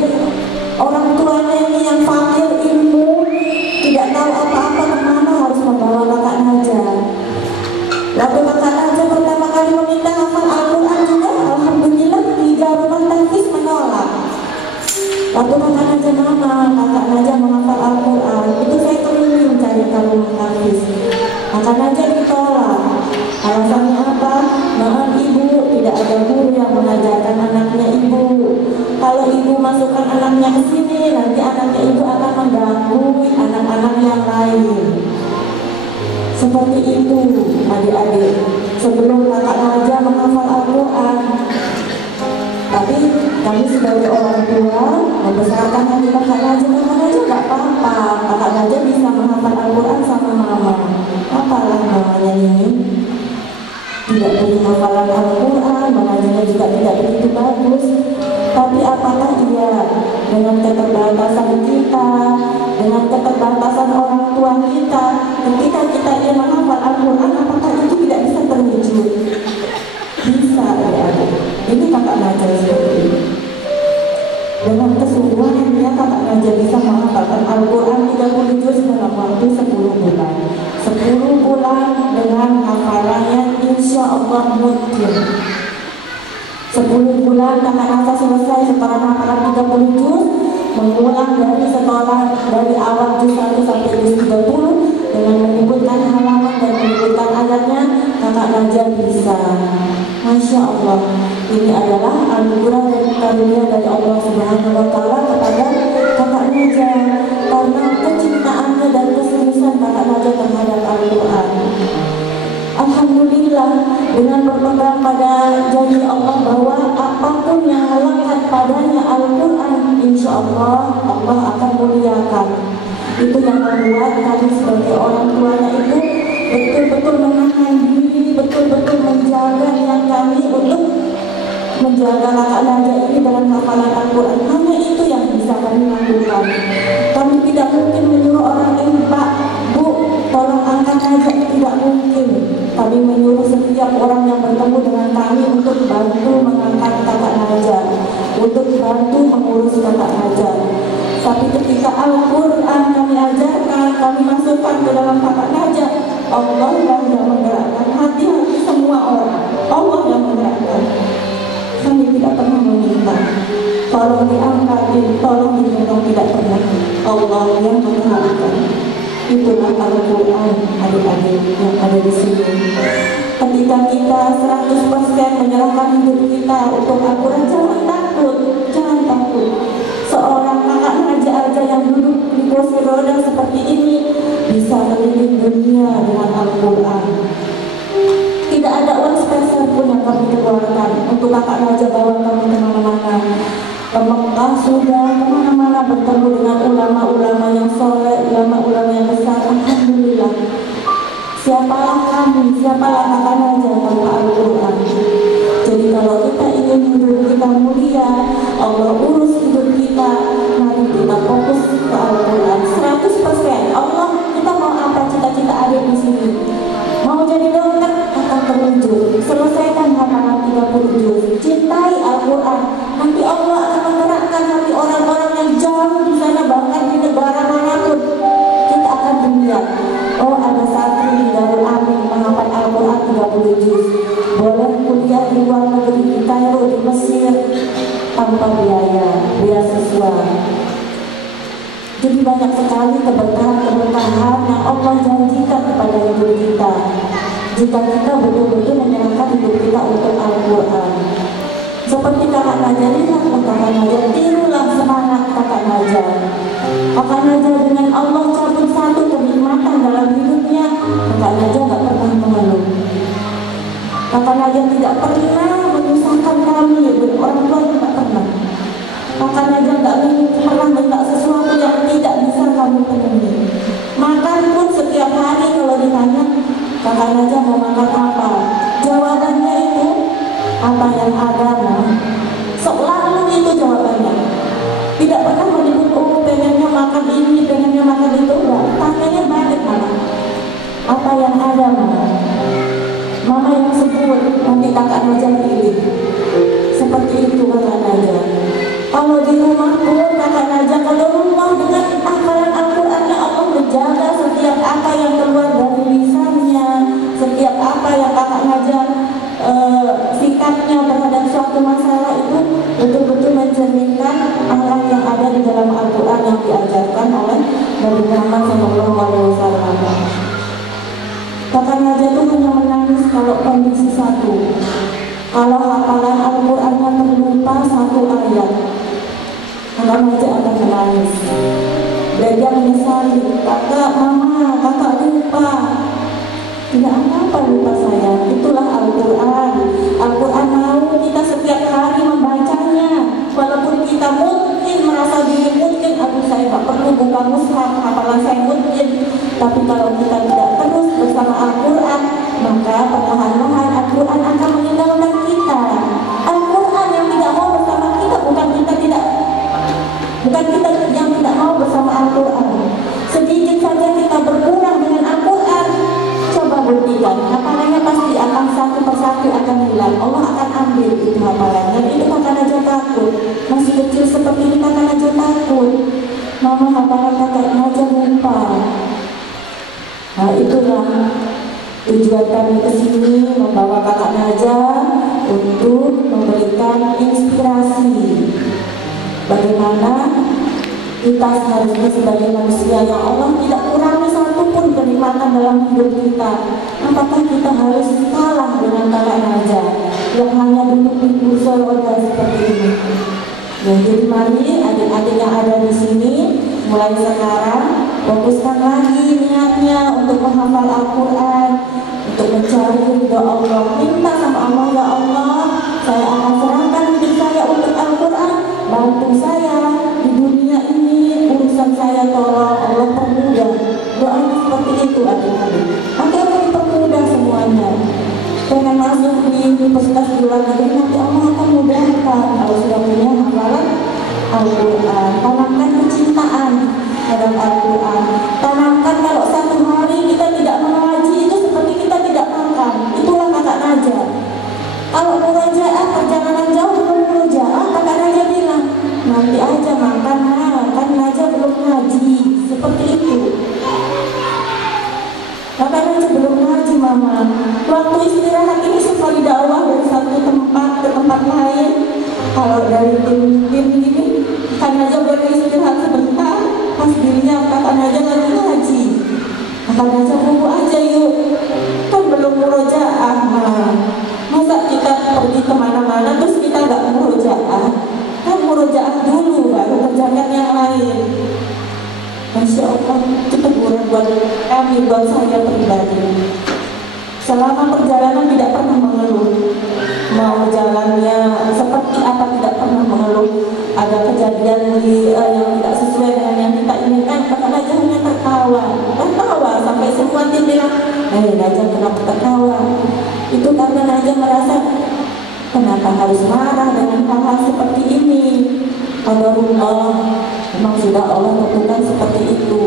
orang tuanya ini yang fakir ilmu, tidak tahu apa-apa kemana harus membawa kakak Naja. Waktu kakak Naja pertama kali meminta hafal Al-Quran juga, alhamdulillah 3 rumah tahfiz menolak. Waktu kakak Naja kakak Naja menghafal Al-Quran, itu saya keliling carikan rumah tahfiz. Kakak Naja ditolak. Alasannya apa? Maaf ibu, tidak ada guru yang mengajarkan anaknya ibu. Kalau ibu masukkan anaknya ke sini, nanti anaknya ibu akan mengganggu anak-anak yang lain. Seperti itu adik-adik, sebelum kakak Naja menghafal Al-Quran. Tapi kami sebagai orang tua membesarkan hati kakak Naja gak apa-apa. Kakak Naja bisa menghafal Al-Quran sama mama. Apalah namanya ini, tidak punya hafalan Al-Quran, mengajarnya juga tidak begitu bagus. Tapi apakah iya dengan keterbatasan kita, dengan keterbatasan orang tua kita, ketika kita ingin menghafal Al-Quran, apakah itu tidak bisa terwujud? Bisa adik-adik. Ini kakak Naja seperti ini. Dengan kesungguhan dia kakak Naja bisa menghafalkan Al-Quran 30 juz dalam waktu 10 bulan. 10 bulan dengan hafalannya insya Allah mungkin. 10 bulan kakak Naja selesai setelah hafalan 30 juz, mengulang dari sekolah dari awal juz 1 sampai juz 30 dengan menyebutkan halaman dan menyebutkan ayatnya, kakak Naja bisa. Masya Allah, ini adalah anugerah dan karunia dari Allah Subhanahu wa Ta'ala kepada kakak Naja karena kecintaannya dan keseriusan kakak Naja terhadap Al-Quran. Alhamdulillah, dengan berpegang pada janji Allah bahwa apapun yang melekat padanya Al-Quran, insya Allah Allah akan muliakan. Itu yang membuat kami sebagai orang tuanya itu betul-betul menahan diri, betul-betul menjaga niat kami untuk menjaga kakak Naja ini dengan hafalan Al-Quran. Hanya itu yang bisa kami lakukan. Kami tidak mungkin menyuruh orang lain, Pak, Bu, tolong angkat Naja, tidak mungkin. Kami menyuruh setiap orang yang bertemu dengan kami untuk bantu mengangkat kakak Naja, untuk bantu mengurus kakak Naja. Tapi ketika Al-Quran kami ajarkan, kami masukkan ke dalam kakak Naja, Allah yang menggerakkan hati-hati semua orang. Allah yang menggerakkan. Kami tidak pernah meminta tolong diangkat, tolong digendong, tidak pernah. Allah yang menggerakkan. Itulah Al-Quran adik-adik yang ada di sini. Ketika kita 100% menyerahkan hidup kita untuk Al-Quran, jangan takut, jangan takut. Seorang kakak Naja aja yang duduk di kursi roda seperti ini bisa keliling dunia dengan Al-Quran. Tidak ada uang spesial pun yang kami keluarkan untuk kakak Naja bawa kami kemana-mana. Ke Mekah sudah, kemana-mana bertemu dengan ulama-ulama yang soleh, ulama-ulama yang besar. Alhamdulillah. Siapalah kami, siapalah kakak Naja tanpa Al-Quran. Jadi kalau kita ingin hidup kita mulia, Allah urus hidup kita, mari kita fokus ke Al-Quran 100%. Allah, kita mau apa cita-cita ada di sini? Mau jadi dokter akan terwujud. Selesaikan hafalan 30 juz. Cintai Al-Quran. Nanti Allah akan menggerakkan hati orang-orang yang jauh di sana, bahkan di negara manapun. Kita akan melihat, oh ada santri di Darul Amin menghafal Al-Quran 30 juz. Boleh kuliah di luar negeri, di Kairo, di Mesir, tanpa biaya, beasiswa. Jadi banyak sekali keberkahan-keberkahan yang Allah janjikan kepada hidup kita jika kita betul-betul menyerahkan hidup kita untuk Al-Quran. Seperti kakak Naja, lihat kakak Naja, tirulah semangat kakak Naja. Kakak Naja dengan Allah cabut satu kenikmatan dalam hidupnya, kakak Naja gak pernah mengeluh. Kakak Naja tidak pernah menyusahkan kami, orang tua tidak pernah. Kakak Naja gak pernah minta sesuatu yang tidak bisa kami penuhi. Makan pun setiap hari kalau ditanya, kakak Naja mau makan apa? Jawabannya itu apa yang ada, nah. Selalu itu jawabannya. Tidak pernah menyebut, oh pengennya makan ini, pengennya makan itu. Enggak, tanyanya balik, mama. Apa yang ada, mama? Mama yang sebut, nanti kakak Naja pilih. Seperti seperti itu kakak Naja. Kalau di rumah pun kakak Naja, kalau rumah dengan hafalan Al-Qurannya, Allah menjaga setiap apa yang keluar dari lisannya, setiap apa yang kakak Naja sikapnya terhadap suatu masalah itu betul-betul mencerminkan akhlak yang ada di dalam Al-Quran yang diajarkan oleh Nabi Muhammad SAW. Kakak Naja itu hanya menangis kalau kondisi satu, kalau hafalan Al-Qurannya terlupa satu ayat, kakak Naja akan menangis. Dan dia menyesali, kakak, mama, kakak lupa. Tidak apa-apa lupa saya, itulah Al-Quran. Al-Quran mau kita setiap hari membacanya. Walaupun kita mungkin merasa diri mungkin, aduh saya tak perlu buka mushaf, hafalan saya mungkin. Tapi kalau kita tidak terus bersama Al-Quran, maka perlahan-lahan Al-Quran akan meninggalkan kita. Al-Quran yang tidak mau bersama kita, bukan kita yang tidak mau bersama Al-Quran. Sedikit saja kita berkurang dengan Al-Quran, coba buktikan, hafalannya pasti akan satu persatu akan hilang. Allah akan ambil itu hafalannya. Itu kakak Naja takut. Masih kecil seperti ini kakak Naja takut. Mama, hafalan kakak Naja lupa. Nah, itulah tujuan kami kesini, membawa kakak Naja untuk memberikan inspirasi bagaimana kita seharusnya sebagai manusia yang Allah tidak kurangi satupun kenikmatan dalam hidup kita. Apakah kita harus kalah dengan kakak Naja yang hanya duduk di kursi roda seperti ini? Ya, jadi mari adik-adik yang ada di sini mulai sekarang fokuskan lagi niatnya untuk menghafal Al-Quran, untuk mencari ridha Allah. Minta sama Allah, ya Allah, saya akan serahkan hidup saya untuk Al-Quran. Bantu saya di dunia ini, urusan saya tolong Allah permudah. Doanya seperti itu adik-adik. Nanti akan dipermudah semuanya. Pengen masuk di universitas di luar negeri, nanti Allah akan mudahkan. Kalau sudah punya hafalan Al-Quran, tanamkan kecintaan terhadap Al-Quran. Tanamkan kalau satu hari kita tidak mengaji itu seperti kita tidak makan. Itulah kakak Naja. Kalau murojaah perjalanan jauh belum murojaah, kakak Naja bilang nanti aja makan, kan Naja belum ngaji. Seperti itu. Kakak Naja belum ngaji mama. Waktu istirahat ini sekali dakwah dari satu tempat ke tempat lain. Kalau dari tim ini, kakak Naja boleh istirahat sebentar. Pas dirinya kakak Naja lagi ngaji. Kakak Naja buku aja yuk. Kan belum murojaah. Masa kita pergi kemana-mana terus kita gak murojaah? Kan murojaah dulu baru kerjakan yang lain. Masya Allah, itu teguran buat kami, buat saya pribadi. Selama perjalanan tidak pernah mengeluh. Mau jalannya seperti apa tidak pernah mengeluh. Ada kejadian yang tidak sesuai dengan yang kita inginkan, kakak Naja hanya tertawa sampai semua tim bilang, Naja kenapa tertawa? Itu karena Naja merasa kenapa harus marah dengan hal-hal seperti ini. Qadarullah, memang sudah Allah tentukan seperti itu.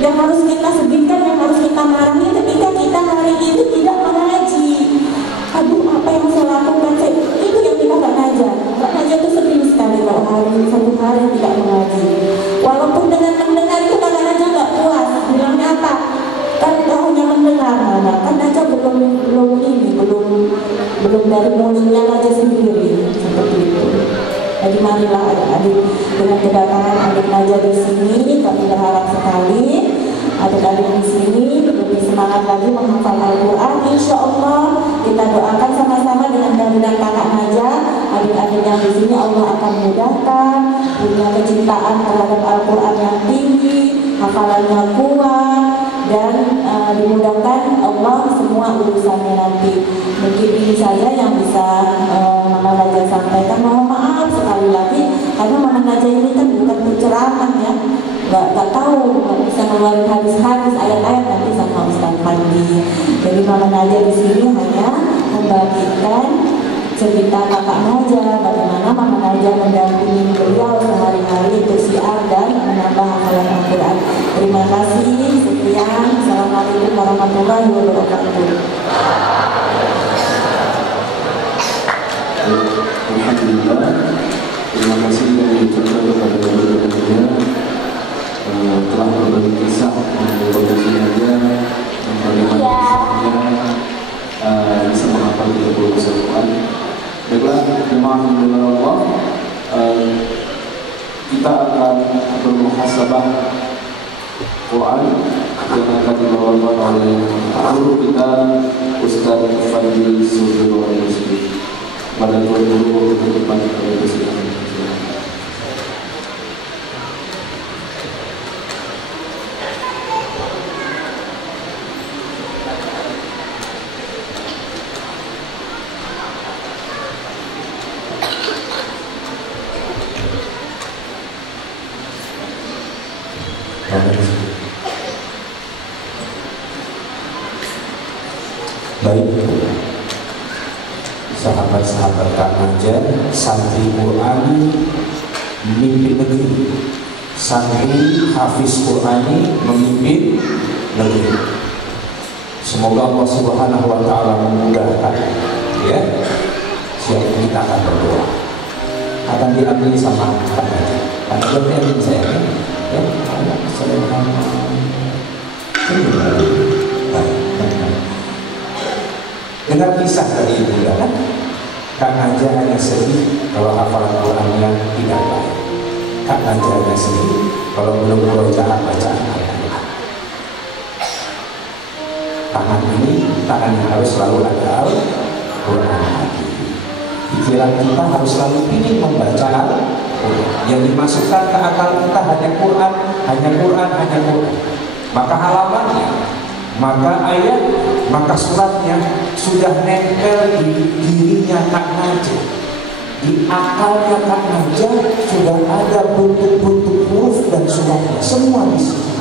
Yang harus kita sedihkan, yang harus kita marahi ketika kita hari itu tidak mengaji. Aduh, apa yang saya lakukan? Itu yang kita gak Naja. Kak Naja itu sedih sekali kalau satu hari tidak mengaji. Walaupun dengan mendengar itu Kak Naja gak puas. Bilangnya apa? Kan hanya mendengar. Kan Naja belum dari mulutnya Naja sendiri. Seperti itu. Jadi marilah adik-adik, dengan kedatangan adik Naja di sini, kami berharap sekali adik-adik di sini lebih semangat lagi menghafal Al-Quran. Insya Allah kita doakan sama-sama dengan kehadiran kakak Naja. Adik-adik yang di sini Allah akan mudahkan, punya kecintaan terhadap Al-Quran yang tinggi, hafalannya kuat, dan dimudahkan Allah semua urusannya nanti. Mungkin ini saja yang bisa Mama Naja sampaikan. Mohon maaf sekali lagi karena Mama Naja ini kan bukan penceramah ya, nggak tahu, nggak bisa ngeluarin hadis-hadis, ayat-ayat nanti sama Ustaz Fandi. Jadi Mama Naja di sini hanya membagikan cerita kakak Naja, bagaimana Mama Naja mendampingi beliau sehari-hari untuk syiar dan menambah hafalan Al-Quran. Terima kasih, sekian. Assalamualaikum warahmatullahi wabarakatuh. kita kepada guru-gurunya telah berbagi kisah mengenai kondisi aja dan bagaimana kisahnya bisa menghafal 30 Al-Quran. Baiklah, alhamdulillah Allah, kita akan bermuhasabah Quran yang akan dibawakan oleh guru kita Ustaz Fadil Sudro Yusri. Pada guru ke depan kepada Presiden. Baik, sahabat-sahabat Kak Naja, santri Qur'ani memimpin negeri, santri hafiz Qur'ani memimpin negeri. Semoga Allah Subhanahu wa Ta'ala memudahkan, ya. Siap, kita akan berdoa. Akan diambil sama Kak Naja. Kak Naja ini saya, ya. Dengan kisah tadi itu kan, Kak Naja hanya sedih kalau hafalan Qurannya tidak baik. Kak Naja hanya sedih kalau belum murojaah bacaan Al-Quran. Tangan ini, tangan yang harus selalu ada Al-Quran lagi. Pikiran kita harus selalu ingin membaca Al-Quran. Yang dimasukkan ke akal kita hanya Quran, hanya Quran, hanya Quran. Maka halamannya, maka ayat, maka suratnya sudah nempel di dirinya Kak Naja. Di akalnya Kak Naja sudah ada bentuk-bentuk huruf dan suratnya, semua di sini.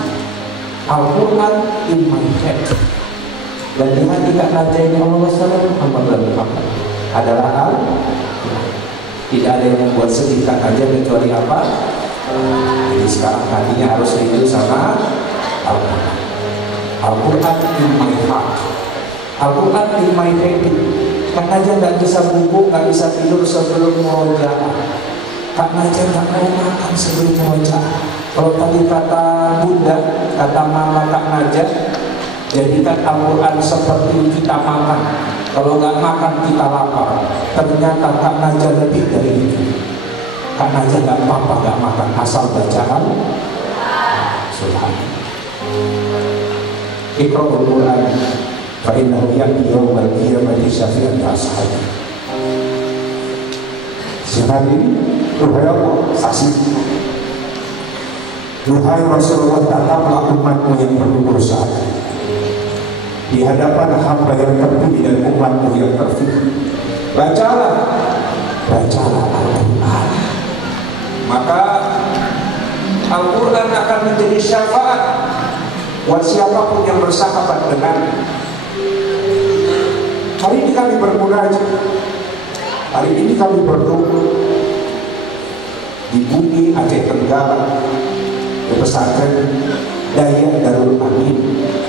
Al-Quran in my head. Dan di hati Kak Naja ini Allah Muhammad adalah Al-Quran. Tidak ada yang membuat sedih Kak Naja kecuali apa? Jadi sekarang hatinya harus rindu sama Al-Quran. Al-Quran in my heart, Al-Quran in my head. Kak Naja nggak bisa bubuk, nggak bisa tidur sebelum murojaah. Kak Naja nggak mau makan sebelum murojaah. Kalau tadi kata bunda, kata mama Kak Naja, jadikan Al-Quran seperti kita makan. Kalau nggak makan kita lapar. Ternyata Kak Naja lebih dari itu. Kak Naja nggak apa-apa nggak makan asal bacaan Subhanallah. Iqra'ul Quran fa innahu ya'ti yawmal qiyamati syafi'an li ashabi. Sehari duhai Allah, saksi. Duhai Rasulullah, tataplah umatmu yang penuh berusaha di hadapan hamba yang terpilih dan umatmu yang terpilih. Bacalah Al-Quran. Maka Al-Quran akan menjadi syafaat buat siapapun yang bersahabat dengan. Hari ini kami bermunajat, hari ini kami berdoa di bumi Aceh Tenggara, di pesantren Daya Darul Amin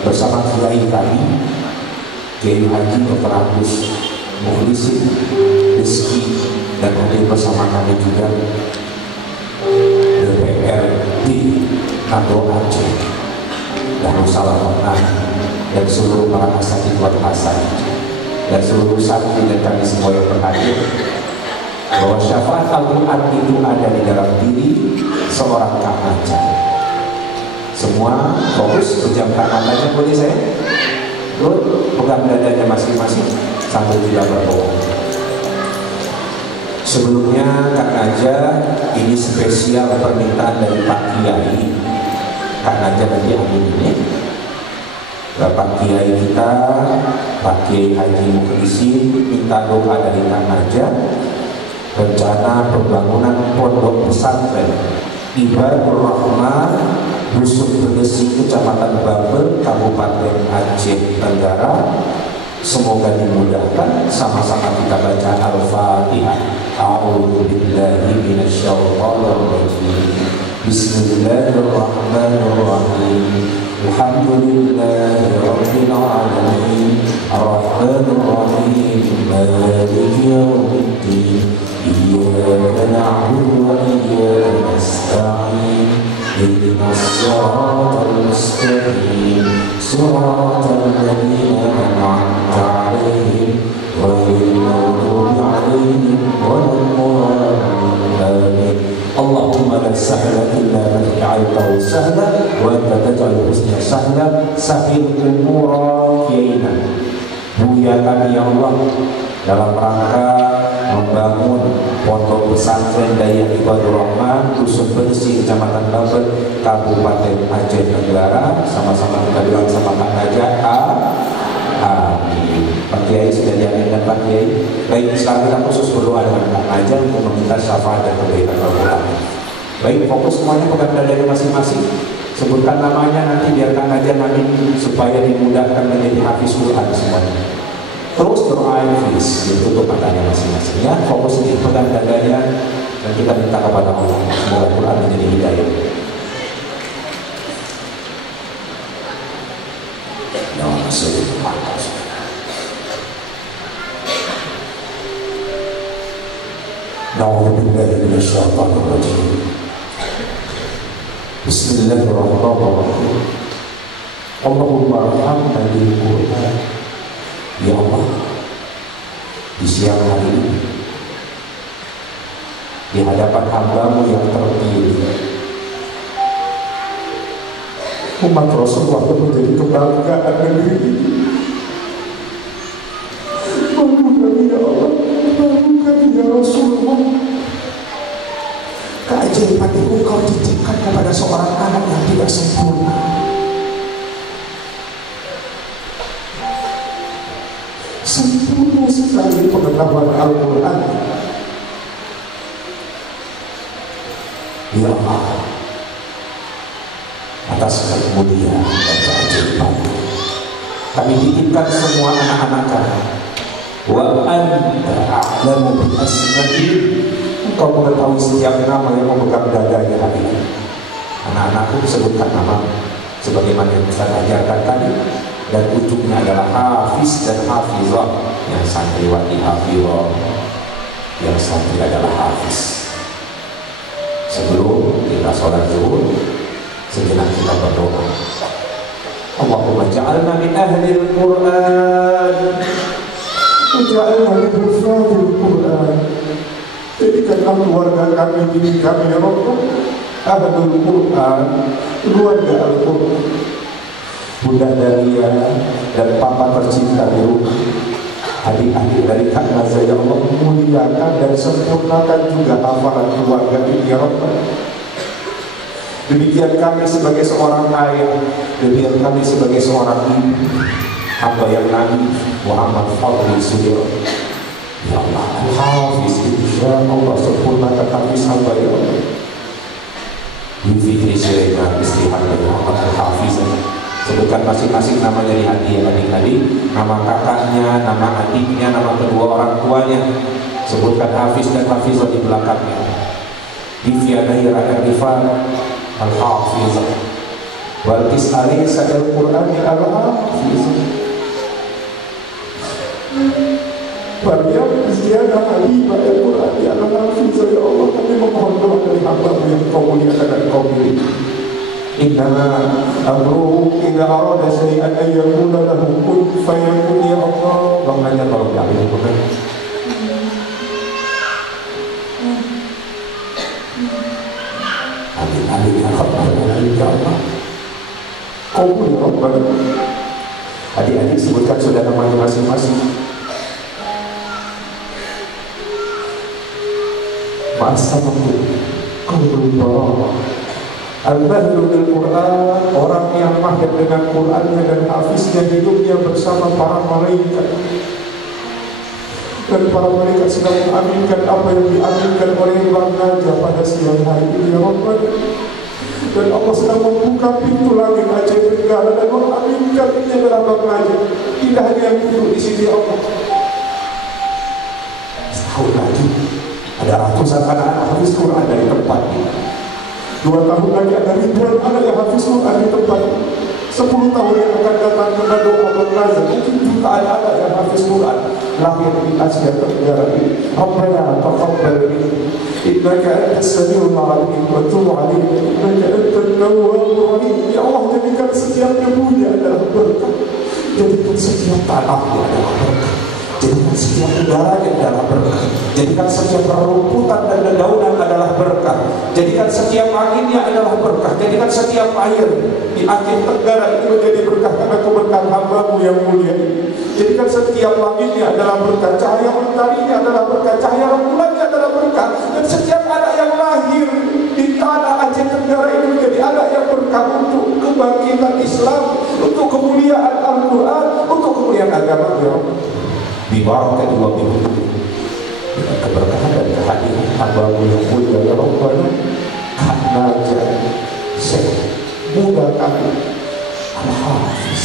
bersama kiai kami, Kiai Haji Dr. Agus Mukhlisin Rizki, dan hadir bersama kami juga DPRD Kado Aceh dan Darussalam dan seluruh para asatidz Hasan dan seluruh santri dan kami semua yang berhadir, bahwa syafaat Al-Quran itu ada di dalam diri seorang Kak Naja. Semua fokus, pejamkan matanya, boleh saya? Good, pegang dadanya masing-masing sambil tidak berbohong. Sebelumnya Kak Naja, ini spesial permintaan dari Pak Kiai. Kak Naja nanti amin ini. Bapak Kiai kita, Pak Kiai Haji Mukhlisin, minta doa dari Kak Naja. Rencana pembangunan pondok pesantren Ibadur Rahman, Dusun Bedesi, Kecamatan Babel, Kabupaten Aceh Tenggara. Semoga dimudahkan. Sama-sama kita baca Al-Fatihah. A'udzu billahi minasyaitonir rajim. Bismillahirrahmanirrahim. Alhamdulillahi rabbil alamin. Ar-Rahmanir Rahim. Maliki yaumiddin. Iyyaka na'budu wa iyyaka ihdinas siratal mustaqim siratal ladzina an'amta 'alaihim ghairil maghdubi 'alaihim waladdallin. Allahumma la sahla illa ma ja'altahu sahla wa anta taj'alul husna sahla sahil umura kiyaina. Buya kami ya Allah dalam rangka membangun pondok pesantren Daya Ibadur Rahman Dusun Bersih Kecamatan Babet Kabupaten Aceh Tenggara. Sama-sama kita bilang sama Pak Najah amin. Pak Kiai sudah diamin dan Pak Kiai. Baik, sekarang kita khusus berdoa dengan Pak Najah untuk meminta syafaat dan kebaikan Al-Quran. Baik, fokus semuanya pegang dari masing-masing. Sebutkan namanya nanti biar Kang Najah amin supaya dimudahkan menjadi hafiz Quran semuanya. Terus doa hafiz ditutup matanya masing-masing ya. Fokus sedikit pegang dadanya dan kita minta kepada Allah semoga Quran menjadi hidayah. Bismillahirrahmanirrahim. Allahumma arhamna bil Qur'an. Ya Allah, di siang hari ini di hadapan hamba-Mu yang terpilih, umat Rasulullah yang menjadi kebanggaan negeri ini, bangunkan ya Allah, bangunkan ya Rasulullah. Keajaiban itu Engkau titipkan kepada seorang anak yang tidak sempurna. Sempurna sekali pengetahuan Al-Quran. Ya Allah, atas kemuliaan dan keajaiban kami titipkan semua anak-anak kami. Wa anta a'lamu bi asma'i. Engkau mengetahui setiap nama yang memegang dadanya hari ini. Anak-anakku sebutkan nama sebagaimana yang saya ajarkan tadi. Dan ujungnya adalah hafiz dan hafizah. Yang santriwati hafizah, yang santri adalah hafiz. Sebelum kita sholat zuhur, sejenak kita berdoa. Allahumma ja'alna min ahlil Qur'an, ja'alna min hufadil Qur'an. Jadikanlah keluarga kami, diri kami ya Rabb, ahlul Qur'an, keluarga Al-Qur'an. Bunda Dalia dan Papa tercinta di rumah, adik-adik dari Kak Nazar ya Allah, muliakan dan sempurnakan juga hafalan keluarga ini ya Rabb. Demikian kami sebagai seorang ayah, demikian kami sebagai seorang ibu, hamba yang Nabi Muhammad Fadli Sudir. Ya Allah, Al-Hafiz insya Allah sempurnakan hafiz hamba ya Allah. Yufitri Sirena istri hamba Muhammad Al-Hafiz. Sebutkan masing-masing namanya di hati adik-adik, nama kakaknya, nama adiknya, nama kedua orang tuanya. Sebutkan Hafiz dan Hafizah di belakangnya. Divya Dairah Arifan Al-Hafiz, Walkis Ali Sadal Qur'ani Al-Hafiz, Maryam Ziyadah Ali Al-Qur'ani Al-Hafiz. Ya Allah, kami memohon doa dari hamba-Mu yang Kau muliakan dan Kau pilih. Innama amruhu idza arada syai'an an yaqula lahu kun fayakun ya Allah. Bang Najah tolong diambil bukan? Amin amin ya Rabbal alamin ya Allah. Qabul ya Rabbal. Adik-adik sebutkan sudah namanya masing-masing. Ma'asamakum qaulul barah. Al-Mahdul Al-Quran, orang yang mahir dengan Qurannya dan hafiznya hidupnya bersama para malaikat. Dan para malaikat sedang mengaminkan apa yang diaminkan oleh Bang Najah pada siang hari ini ya Rabbal. Dan Allah sedang membuka pintu langit Aceh Tenggara dan mengaminkannya kepada Bang Najah. Tidak hanya yang duduk di sini Allah. Setahun lagi ada ratusan anak-anak hafiz Quran dari tempat ini. 2 tahun lagi ada ribuan anak yang hafiz Quran di tempat. 10 tahun yang akan datang kena doa Bang Najah, mungkin jutaan anak yang hafiz Quran. lahir di Asia Tenggara ini. Rabbana taqabbal minna innaka antas samiul alim wa tub alaina innaka antat tawwabur rahim. Ya Allah, jadikan setiap debunya adalah berkah, jadikan setiap tanahnya adalah berkah, jadikan setiap udaranya adalah berkah, jadikan setiap rerumputan dan dedaunan adalah berkah, jadikan setiap anginnya adalah berkah, jadikan setiap air di Aceh Tenggara itu menjadi berkah karena keberkahan hamba-Mu yang mulia ini. Jadikan setiap langitnya adalah berkah, cahaya mentarinya adalah berkah, cahaya rembulannya adalah berkah, dan setiap anak yang lahir di tanah Aceh Tenggara ini menjadi anak yang berkah untuk kebangkitan Islam, untuk kemuliaan Al-Quran, untuk kemuliaan agama ya Allah. Bibarakati wa bihudubi, dengan keberkahan dan kehadiran hamba-Mu yang mulia ya Rabbana. Naja Syekh muda kami Al-Hafiz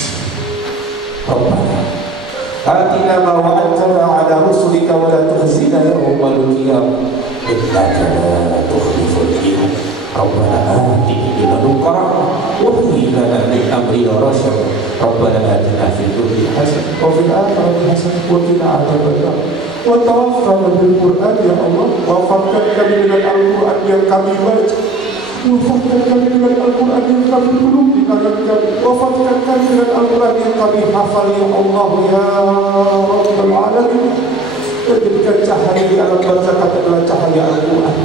Rabbana atina ma wa'adtana ala rusulika wa la tukhzina yawmal qiyamah innaka la tukhliful mi'ad. Rabbana atina min ladunka rahmah wa hab lana min amrina rasyada. Rabbana atina fid dunya hasanah wa fil akhirati hasanah wa qina adzabannar. Wa tawaffana bil Qur'an ya Allah, wafatkan kami dengan Al-Qur'an yang kami baca, wafatkan kami dengan Al-Quran yang kami belum di tangan kami, wafatkan kami dengan Al-Quran yang kami hafal ya Allah ya Rabbal Alamin. Dan jadikan cahaya di alam barzakh adalah cahaya Al-Quran,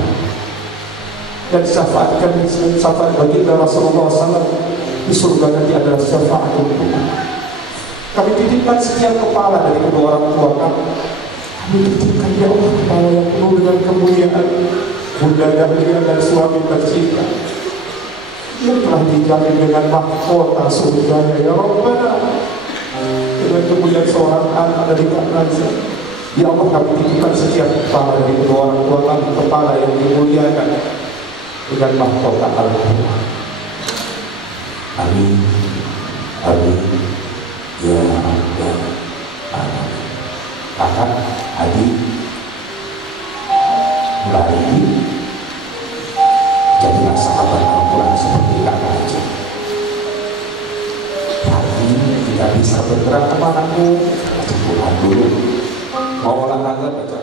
dan syafaat kami, syafaat baginda Rasulullah SAW di surga nanti adalah syafaat untuk kami. Titipkan setiap kepala dari kedua orang tua kami, titipkan ya Allah kepala yang penuh dengan kemuliaan Bunda Dahlia dan suami tercinta yang telah dijamin dengan mahkota surganya ya Rabbana, dengan kemuliaan seorang anak dari Kak Nazar. Ya Allah, kami titipkan setiap kepala dari kedua orang tua kami, kepala yang dimuliakan dengan mahkota Al-Quran. Amin, amin ya Rabbal Alamin. Kakak, adik, mulai ini jadilah sahabat Al-Quran seperti kakak aja. Hari ini tidak bisa bergerak kemana-mana, Al-Quran dulu. Mau olahraga baca